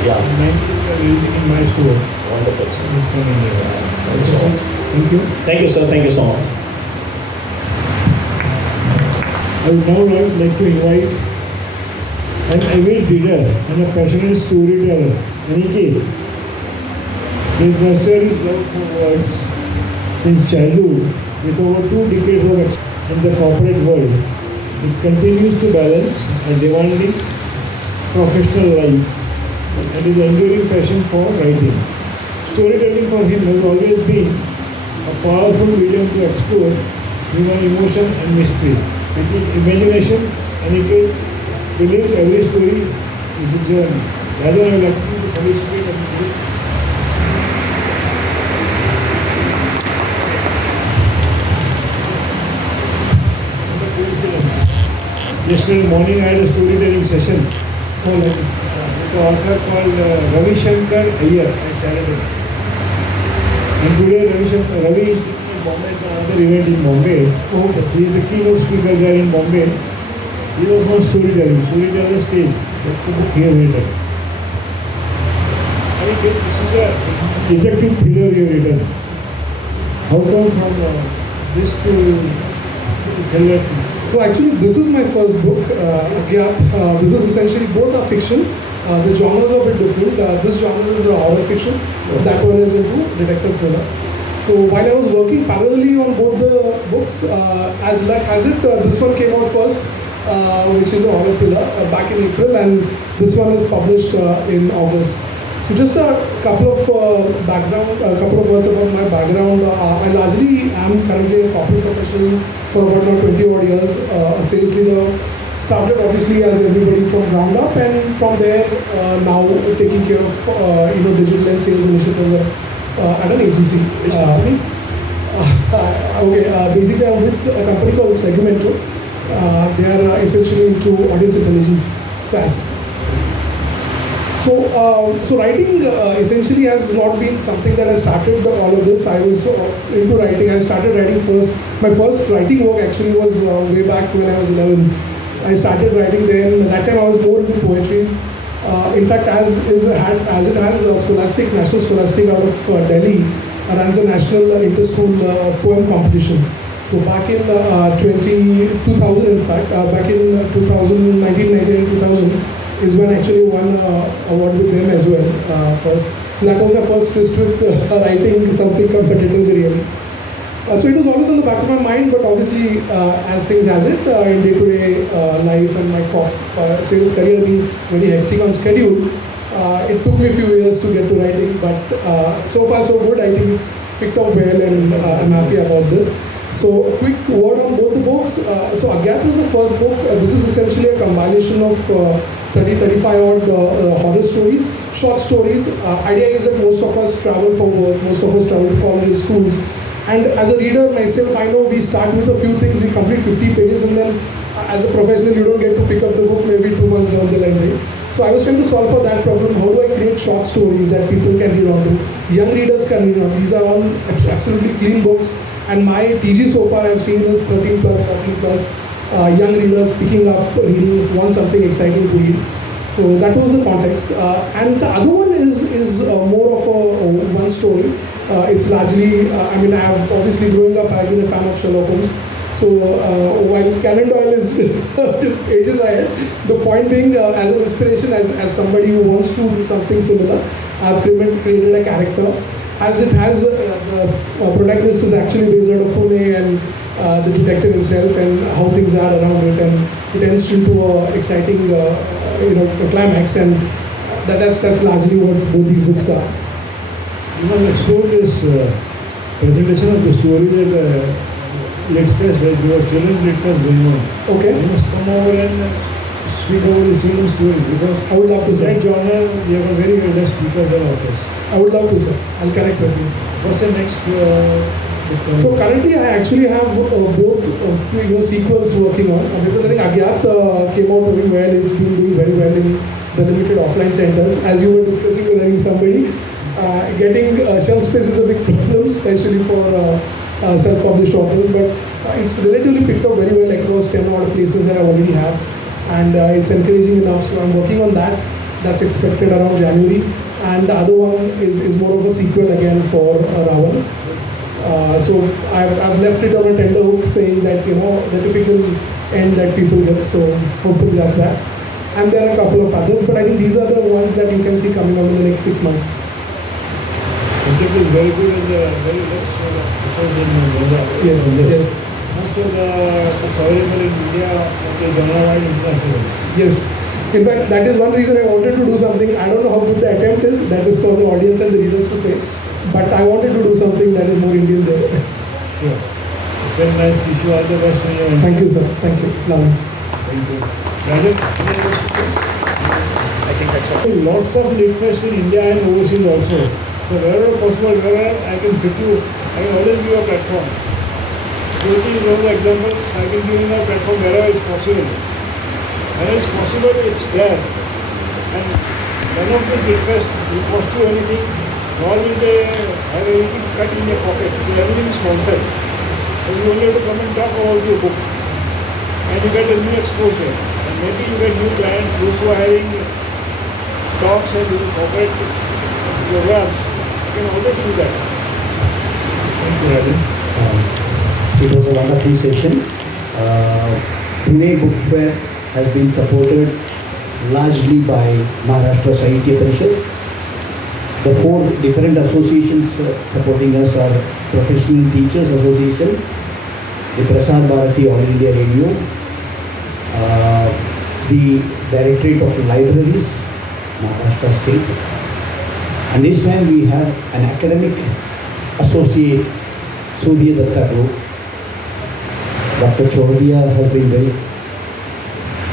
Yeah, 19 are releasing in my store. wonderful. Sir. It's coming here. Thank you so much. Thank you. Thank you, sir. Thank you so much. I would now like to invite an avid reader and a passionate storyteller, Aniket. He has nurtured his love for words since childhood. With over 2 decades of experience in the corporate world, he continues to balance a demanding professional life and his enduring passion for writing. Storytelling for him has always been a powerful medium to explore human emotion and mystery. With his imagination, Aniket believes every story is a journey. Rather, I would like to participate in the group. Yesterday morning, I had a storytelling session. author called Ravi Shankar Iyer at Sheraton. And today Ravi is in Bombay at another event in Bombay. Okay. He is the keynote speaker there in Bombay. He was on storytelling stage. That's the book he has written. I mean, this is a detective thriller he has written. How come from this to thriller? So actually, this is my first book, Agyat. This is essentially both are fiction. The genres are a bit different. This genre is horror fiction. That one is into detective thriller. So while I was working parallelly on both the books, as luck has it, this one came out first, which is a horror thriller back in April, and this one is published in August. So just a couple of words about my background. I largely am currently a corporate professional for about now 20 odd years. A sales leader. Started obviously as everybody from ground up, and from there now taking care of digital and sales initiatives at an agency. Basically I'm with a company called Segmento. They are essentially into audience intelligence SaaS. So writing essentially has not been something that I started all of this. I was into writing. I started writing first. My first writing work actually was way back when I was 11. I started writing then. That time I was more into poetry. In fact, as it has Scholastic, National Scholastic out of Delhi runs a national inter-school poem competition. So back in 2000, in fact, back in 2000 is when I actually won award with them as well first. So that was my first twist with writing something competitive really. So it was always on the back of my mind, but obviously as things has it, in day-to-day life and my sales career being very hectic on schedule, it took me a few years to get to writing, but so far so good. I think it's picked up well, and I'm happy about this. So a quick word on both the books. So Agyat was the first book. This is essentially a combination of 35 odd horror stories, short stories. Idea is that most of us travel for work, most of us travel to colleges, schools. And as a reader myself, I know we start with a few things, we complete 50 pages, and then as a professional, you don't get to pick up the book maybe 2 months down the line. So I was trying to solve for that problem. How do I create short stories that people can read on to? Young readers can read on. These are all absolutely clean books. And my TG so far I've seen is 13 plus, 14 plus young readers picking up reading, want something exciting to read. So that was the context. And the other one is more of a one story. It's largely, I mean, I have obviously growing up, I've been a fan of Sherlock Holmes. So while Conan Doyle is ages ahead, the point being as an inspiration, as somebody who wants to do something similar, I've created a character. As it has, the protagonist is actually based out of Pune, and the detective himself and how things are around it, and it ends into a exciting climax, and that's largely what both these books are. You must explore this presentation of the story that Litfest, where you are children's Litfest going on. Okay. You must come over and speak over the children's stories, because I would love to, sir. that genre, you have a very good speakers and authors. I would love to, sir. I'll connect with you. What's the next? So currently, I actually have both sequels working on, because I think Agyat came out doing well. It's been doing very well in the limited offline centers. As you were discussing with somebody, getting shelf space is a big problem, especially for self-published authors. But it's relatively picked up very well across 10 odd places that I already have, and it's encouraging enough. So I'm working on that. That's expected around January. And the other one is more of a sequel again for Ravan. So I've left it on a tender hook, saying that the typical end that people get. So hopefully that's that. And there are a couple of others, but I think these are the ones that you can see coming out in the next 6 months. Content is very good and very less because in Gaza. Yes. Most of the books available in India, okay, genre-wide international. Yes. In fact, that is one reason I wanted to do something. I don't know how good the attempt is. That is for the audience and the readers to say. But I wanted to do something that is more Indian there. Sure. It's very nice. Wish you all the best for your Thank you, sir. Thank you. Love you. Thank you. Rajan? I think that's all. Lots of Litfest in India and overseas also. So wherever possible, wherever I can fit you, I can always give a platform. Jyoti is one of the examples. I can give you a platform wherever it's possible. When it's possible, it's there. And none of this discuss will cost you anything, nor will they have anything cut in your pocket. So everything is sponsored. So you only have to come and talk about your book. And you get a new exposure. And maybe you get new clients, those who are having talks and corporate programs. You can always do that. Thank you, Rajan. It was a wonderful session. Pune Book Fair has been supported largely by Maharashtra Sahitya Parishad. The 4 different associations supporting us are Professional Teachers Association, the Prasar Bharati All India Radio, the Directorate of Libraries, Maharashtra State. And this time we have an academic associate, Surya Datta Group. Dr. Chordia has been very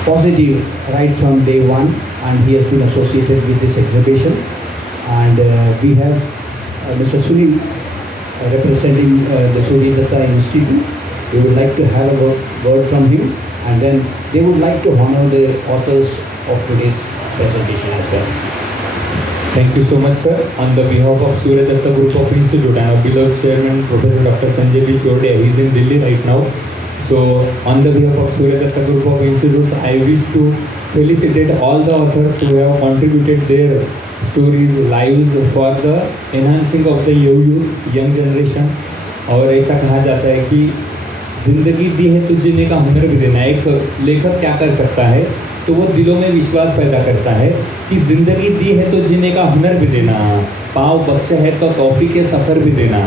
positive right from day one, and he has been associated with this exhibition. And we have Mr. Sunil representing the Surya Datta Institute. We would like to have a word from him, and then they would like to honor the authors of today's presentation as well. Thank you so much, sir. On the behalf of Surya Datta Group of Institute, I am beloved Chairman Professor Dr. Sanjay B. Chordia. He is in Delhi right now. So, on the behalf of Surya Datta Group of Institute, I wish to felicitate all the authors who have contributed their stories, lives for the enhancing of the young generation. और ऐसा कहा जाता है कि जिंदगी दी है तो जीने का हुनर भी देना। एक लेखक क्या कर सकता है, तो वो दिलों में विश्वास पैदा करता है कि जिंदगी दी है तो जीने का हुनर भी देना, पाँव बख्शा है तो तौफीक के सफ़र भी देना।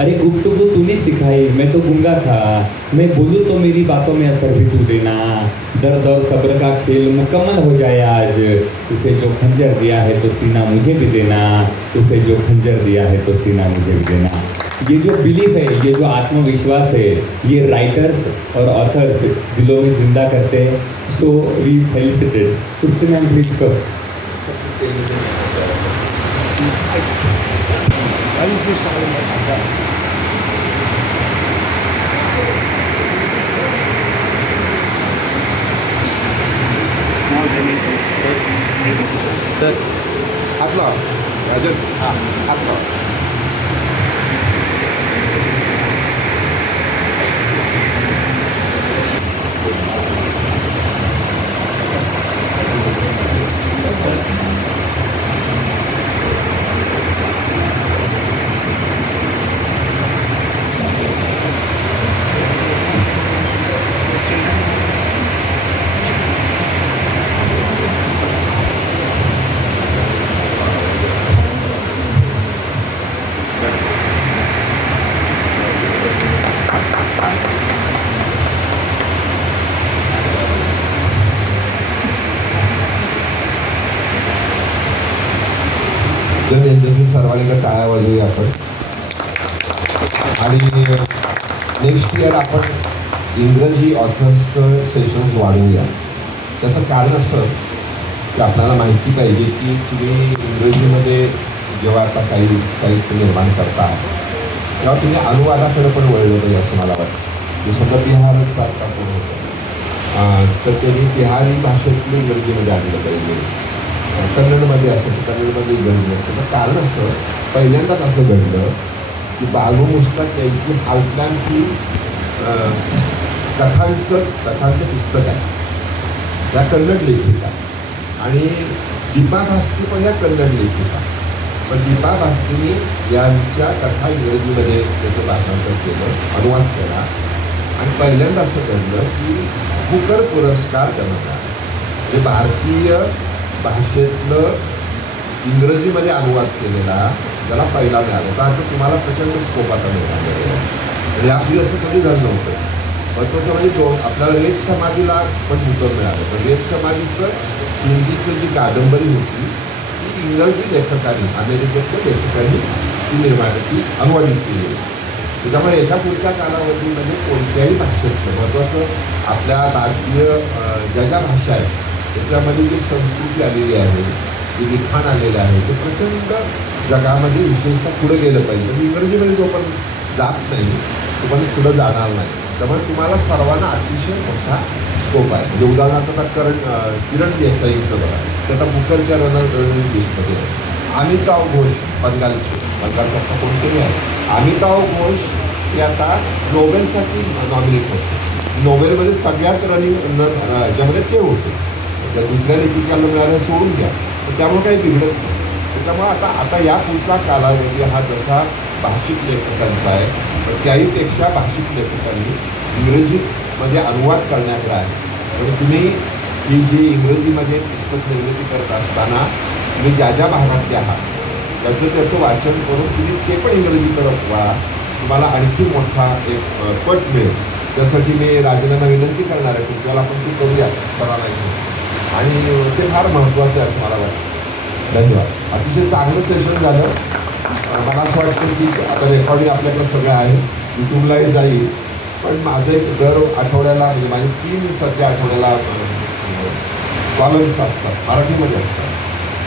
अरे गुफ्तगू तूने सिखाई, मैं तो गूंगा था, मैं बोलूँ तो मेरी बातों में असर भी तू देना। दर्द और सब्र का खेल मुकम्मल हो जाए आज, उसे जो खंजर दिया है तो सीना मुझे भी देना, उसे जो खंजर दिया है तो सीना मुझे भी देना। ये जो बिलीफ है, ये जो आत्मविश्वास है, ये राइटर्स और ऑथर्स दिलों में जिंदा करते हैं। So we felicitated. कुछ मैम प्लीज कर। सर हातला राजन हातला यांच्याशी सर्वांना टाळ्या वाजवूया आपण. आणि नेक्स्ट इयर आपण इंग्रजी ऑथर्स सेशन्स वाढवूया. त्याचं कारण असं की आपल्याला माहिती पाहिजे की तुम्ही इंग्रजीमध्ये जेव्हा आता काही साहित्य निर्माण करता तेव्हा तुम्ही अनुवादाकडे पण वळलं पाहिजे असं मला वाटतं. समजा बिहारसारखा कोण होतं तर त्यांनी बिहारी भाषेतलं इंग्रजीमध्ये आणलं पाहिजे. कन्नडमध्ये असेल तर कन्नडमध्ये घडलं. त्याचं कारण असं पहिल्यांदाच असं घडलं की बालू मुस्ताक यांची हालप्लॅन ही कथांचं पुस्तक आहे. त्या कन्नड लेखिका आणि दीपा भास्ती पण या कन्नड लेखिका. पण दीपा भास्तीने यांच्या कथा इंग्रजीमध्ये त्याचं भाषांतर केलं, अनुवाद केला आणि पहिल्यांदा असं घडलं की बुकर पुरस्कार त्यांना मिळाला. म्हणजे भारतीय भाषेतलं इंग्रजीमध्ये अनुवाद केलेला त्याला पहिला मिळाला. तर आता तुम्हाला प्रचंड स्कोप आता मिळालेला आहे. आणि यापूर्वी असं कधी झालं नव्हतं. महत्त्वाचं म्हणजे आपल्याला वेद समाधीला पण बुकर मिळालं. पण वेद समाधीचं हिंदीचं जी कादंबरी होती ती इंग्रजी लेखकांनी, अमेरिकेतल्या लेखकांनी ती अनुवादित केली. त्याच्यामुळे एका पुढच्या कालावधीमध्ये कोणत्याही भाषेतलं महत्त्वाचं आपल्या भारतीय ज्या भाषा आहेत त्याच्यामध्ये जी संस्कृती आलेली आहे, जे लिखाण आलेलं आहे ते प्रचंड जगामध्ये विशेषतः पुढे गेलं पाहिजे. म्हणजे इंग्रजीमध्ये जो पण जात नाही तो पण पुढं जाणार नाही. त्यामुळे तुम्हाला सर्वांना अतिशय मोठा स्कोप आहे. म्हणजे उदाहरणार्थ किरण देसाईंचं बघा, ते आता बुकरच्या रनर लिस्टमध्ये आहे. अमिताभ घोष बंगालचा कोणतरी आहे. अमिताभ घोष हे आता नोबेलसाठी नॉमिनेट होते. नोबेलमध्ये सगळ्यात रनिंग ज्यामध्ये ते होते. त्या दुसऱ्या लेखिकाला मिळालं सोडून घ्या, तर त्यामुळे काही बिघडत नाही. त्याच्यामुळे आता या पुढचा कालावधी हा जसा भाषिक लेखकांचा आहे, पण त्याहीपेक्षा भाषिक लेखकांनी इंग्रजीमध्ये अनुवाद करण्याकडे आहे. तर तुम्ही ही जी इंग्रजीमध्ये पुस्तक निर्मिती करत असताना तुम्ही ज्या ज्या भागातले आहात त्याचं वाचन करून तुम्ही ते पण इंग्रजीकडे वा, तुम्हाला आणखी मोठा एक पट मिळेल. त्यासाठी मी राजांना विनंती करणार आहे, तुमच्याला आपण ती करूया सरांना, आणि ते फार महत्त्वाचं आहे असं मला वाटतं. धन्यवाद. अतिशय चांगलं सेशन झालं. मला असं वाटतं की आता रेकॉर्डिंग आपल्याकडे सगळं आहे, यूट्यूबलाही जाईल. पण माझं एक दर आठवड्याला म्हणजे माझे 3 सध्या आठवड्याला कॉलम्स असतात, मराठीमध्ये असतात.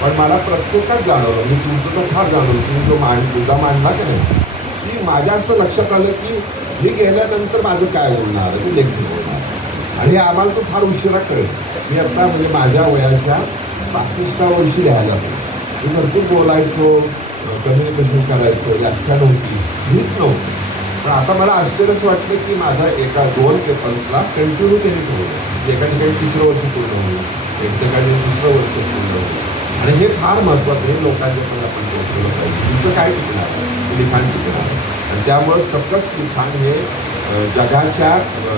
पण मला प्रत्येकात जाणवलं, मी तुमचं तर फार जाणवलं, तुम्ही जो मुद्दा मांडला की नाही, की माझ्या असं लक्षात आलं की मी गेल्यानंतर माझं काय बोलणार, ते लेखी बोलणार. आणि हे आम्हाला तो फार उशिरा कळेल. मी आता म्हणजे माझ्या वयाच्या 65व्या वर्षी लिहायला लागलो. मी भरपूर बोलायचो, कम्युनिकेशन करायचो, व्याख्या नव्हती, लिहित नव्हती. पण आता मला आश्चर्यच वाटलं की माझा एका 2 पेपर्सला कंटिन्यू त्यांनी ठेवलं. एका ठिकाणी 3रं वर्ष पूर्ण होईल, एक ठिकाणी 3रं वर्ष पूर्ण होईल. आणि हे फार महत्त्वाचं आहे. लोकांच्याकडे आपण पोहोचवलं पाहिजे. तुमचं काय टिकणार, लिखाण टिकणार. आणि त्यामुळं सकस लिखाण हे जगाच्या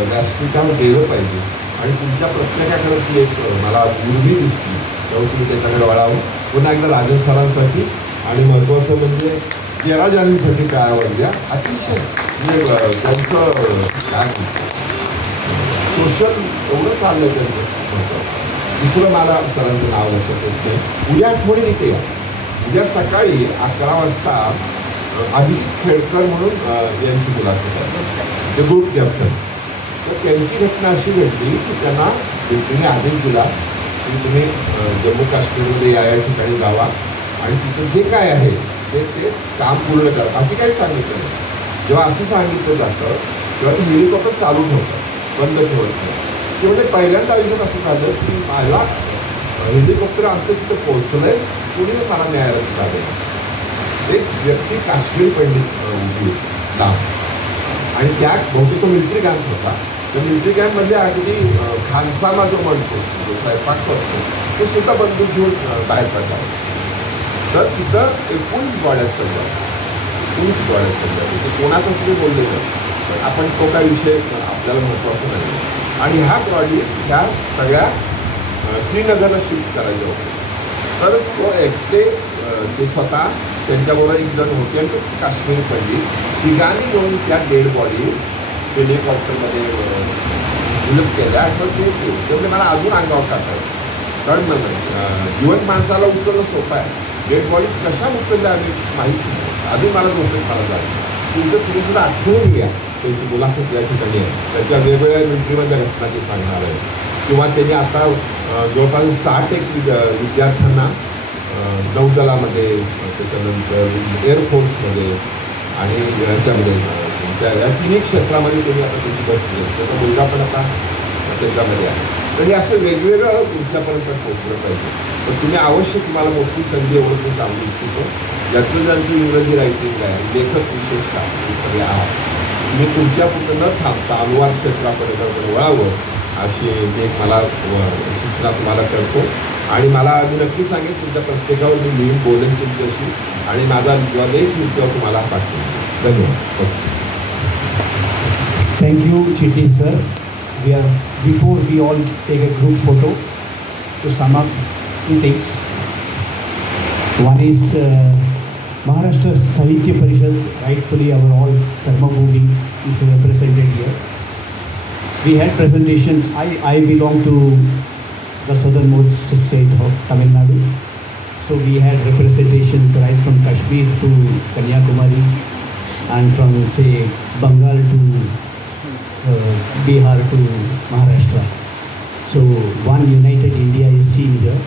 व्यासपीठावर गेलं पाहिजे. आणि तुमच्या प्रत्येकाकडे ती एक मला उर्मी दिसली, तेव्हा तुम्ही त्याच्याकडे वळावं. पुन्हा एकदा राजन सरांसाठी आणि महत्त्वाचं म्हणजे तेरा जानेसाठी काय आवडल्या, अतिशय म्हणजे त्यांचं काय सोशल एवढं चाललं आहे त्यांचं. दुसरं मला सरांचं नाव लक्षात येत नाही. उद्या आठवणी इथे या. उद्या सकाळी 11 वाजता अभिजित खेडकर म्हणून यांची मुलाखत आहे, ते ग्रुप कॅप्टन. तर त्यांची घटना अशी घडली की त्यांना व्यक्तीने आदेश दिला की तुम्ही जम्मू काश्मीरमध्ये या ठिकाणी जावा आणि तिथं जे काय आहे ते काम पूर्ण करा. बाकी काही सांगितलं नाही. जेव्हा असं सांगितलं जातं तेव्हा ते हेलिकॉप्टर चालू ठेवतात, बंद ठेवत नाही. ते म्हणजे पहिल्यांदा आयुष्यात असं झालं की मला हेलिकॉप्टर आमचं तिथं पोहोचलं आहे, कुणी मला न्यायालयात काढेल. एक व्यक्ती काश्मीर पंडित उभी लांब, आणि त्या बहुतेक तो मिलिटरी कॅम्प होता. त्या मिलिटरी कॅम्पमध्ये अगदी खानसामा जो म्हणतो, जो स्वयंपाक करतो, तो सुद्धा बंदूक घेऊन बाहेर पडला. तर तिथं 19 बॉड्या पडल्या, 19 बॉड्या पडल्या. ते कोणाचं असं बोललेलं, पण आपण तो काय विषय आपल्याला महत्त्वाचा नाही. आणि ह्या बॉडीज ह्या सगळ्या श्रीनगरला शिफ्ट करायच्या होत्या. तर तो एकटे ते स्वतः त्यांच्याबरोबर 1 जण होते आणि तो काश्मीर पंडित, तिघांनी मिळून त्या डेड बॉडी हेलिकॉप्टरमध्ये विलप केल्या. आणि ते म्हणजे मला अजून अंगावर टाकायचं, कारण जिवंत माणसाला उचलणं सोपं आहे, डेड बॉडीज कशा उचलल्या आम्ही माहिती नाही. अजून मला झोपेत मला जायचं. तुमचं तुम्ही सुद्धा आठवून घ्या. त्यांची मुलाखत या ठिकाणी आहे, त्याच्या वेगवेगळ्या मिलिटरीमधल्या घटना ते सांगणार आहे. किंवा त्यांनी आता जवळपास 60 विद्यार्थ्यांना नौदलामध्ये, त्याच्यानंतर एअरफोर्समध्ये आणि याच्यामध्ये या 3 क्षेत्रामध्ये त्यांनी आता त्याची बसली. त्याचा मुलगा पण आता त्याच्यामध्ये आहे. तर हे असं वेगवेगळं तुमच्यापर्यंत पोहोचलं पाहिजे. तर तुम्ही अवश्य, तुम्हाला मोठी संधी एवढं मी सांगू इच्छितो, ज्यांची इंग्रजी रायटिंग आहे, लेखक विशेषतः हे सगळे आहात, तुम्ही तुमच्या पुढं न थांबता अनुवाद क्षेत्राकडे वळावं अशी एक मला सूचना तुम्हाला करतो. आणि मला मी नक्की सांगेन तुमच्या प्रत्येकावर मी लिहून बोलेन तुमच्याशी, आणि माझा जेव्हा लेख येईल तेव्हा तुम्हाला पाठवेन. धन्यवाद. Thank you, Chitti sir. Before we all take a group photo, to sum up 2 things. One is Maharashtra Sahitya Parishad, rightfully our all Karmabhumi is represented here. We had presentations. I belong to the southernmost state of Tamil Nadu. So we had representations right from Kashmir to Kanyakumari, and from say Bengal to Bihar to Maharashtra. So one united India is seen here.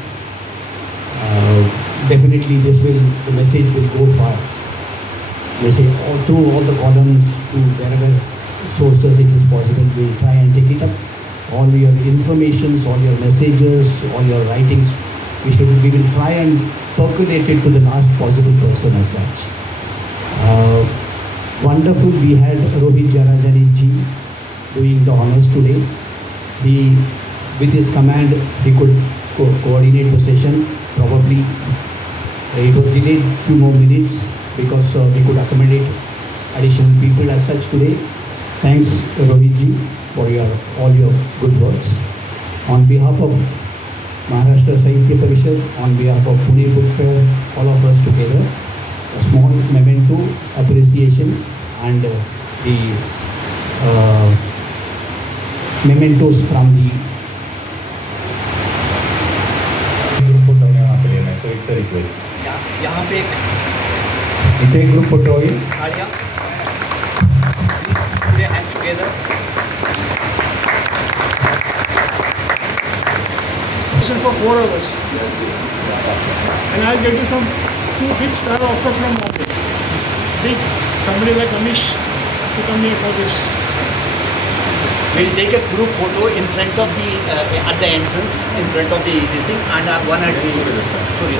Definitely the message will go far. Message through all the columns, to wherever sources it is possible, we try and take it up. All your informations, all your messages, all your writings we will try and percolate it to the last possible person as such. Wonderful, we had Rohit Jarajani ji doing the honors today. He, with his command, he could coordinate the session. Probably it was delayed few more minutes because we could accommodate additional people as such today. Thanks Rohit ji for all your good works. On behalf of Maharashtra Sahitya Parishad, on behalf of Pune Book Fair, all of us together, a small memento, appreciation and the mementos from the group photo यहाँ पे लेना है, तो एक request यहाँ पे इथे एक ग्रुप फोटो होईल. put your hands together. For 4 hours. And I'll get you some 2 big star offers from Bombay. Big, somebody like Amish to come here for this. We'll take a group photo in front of the at the entrance, in front of the this thing, and one at the sorry.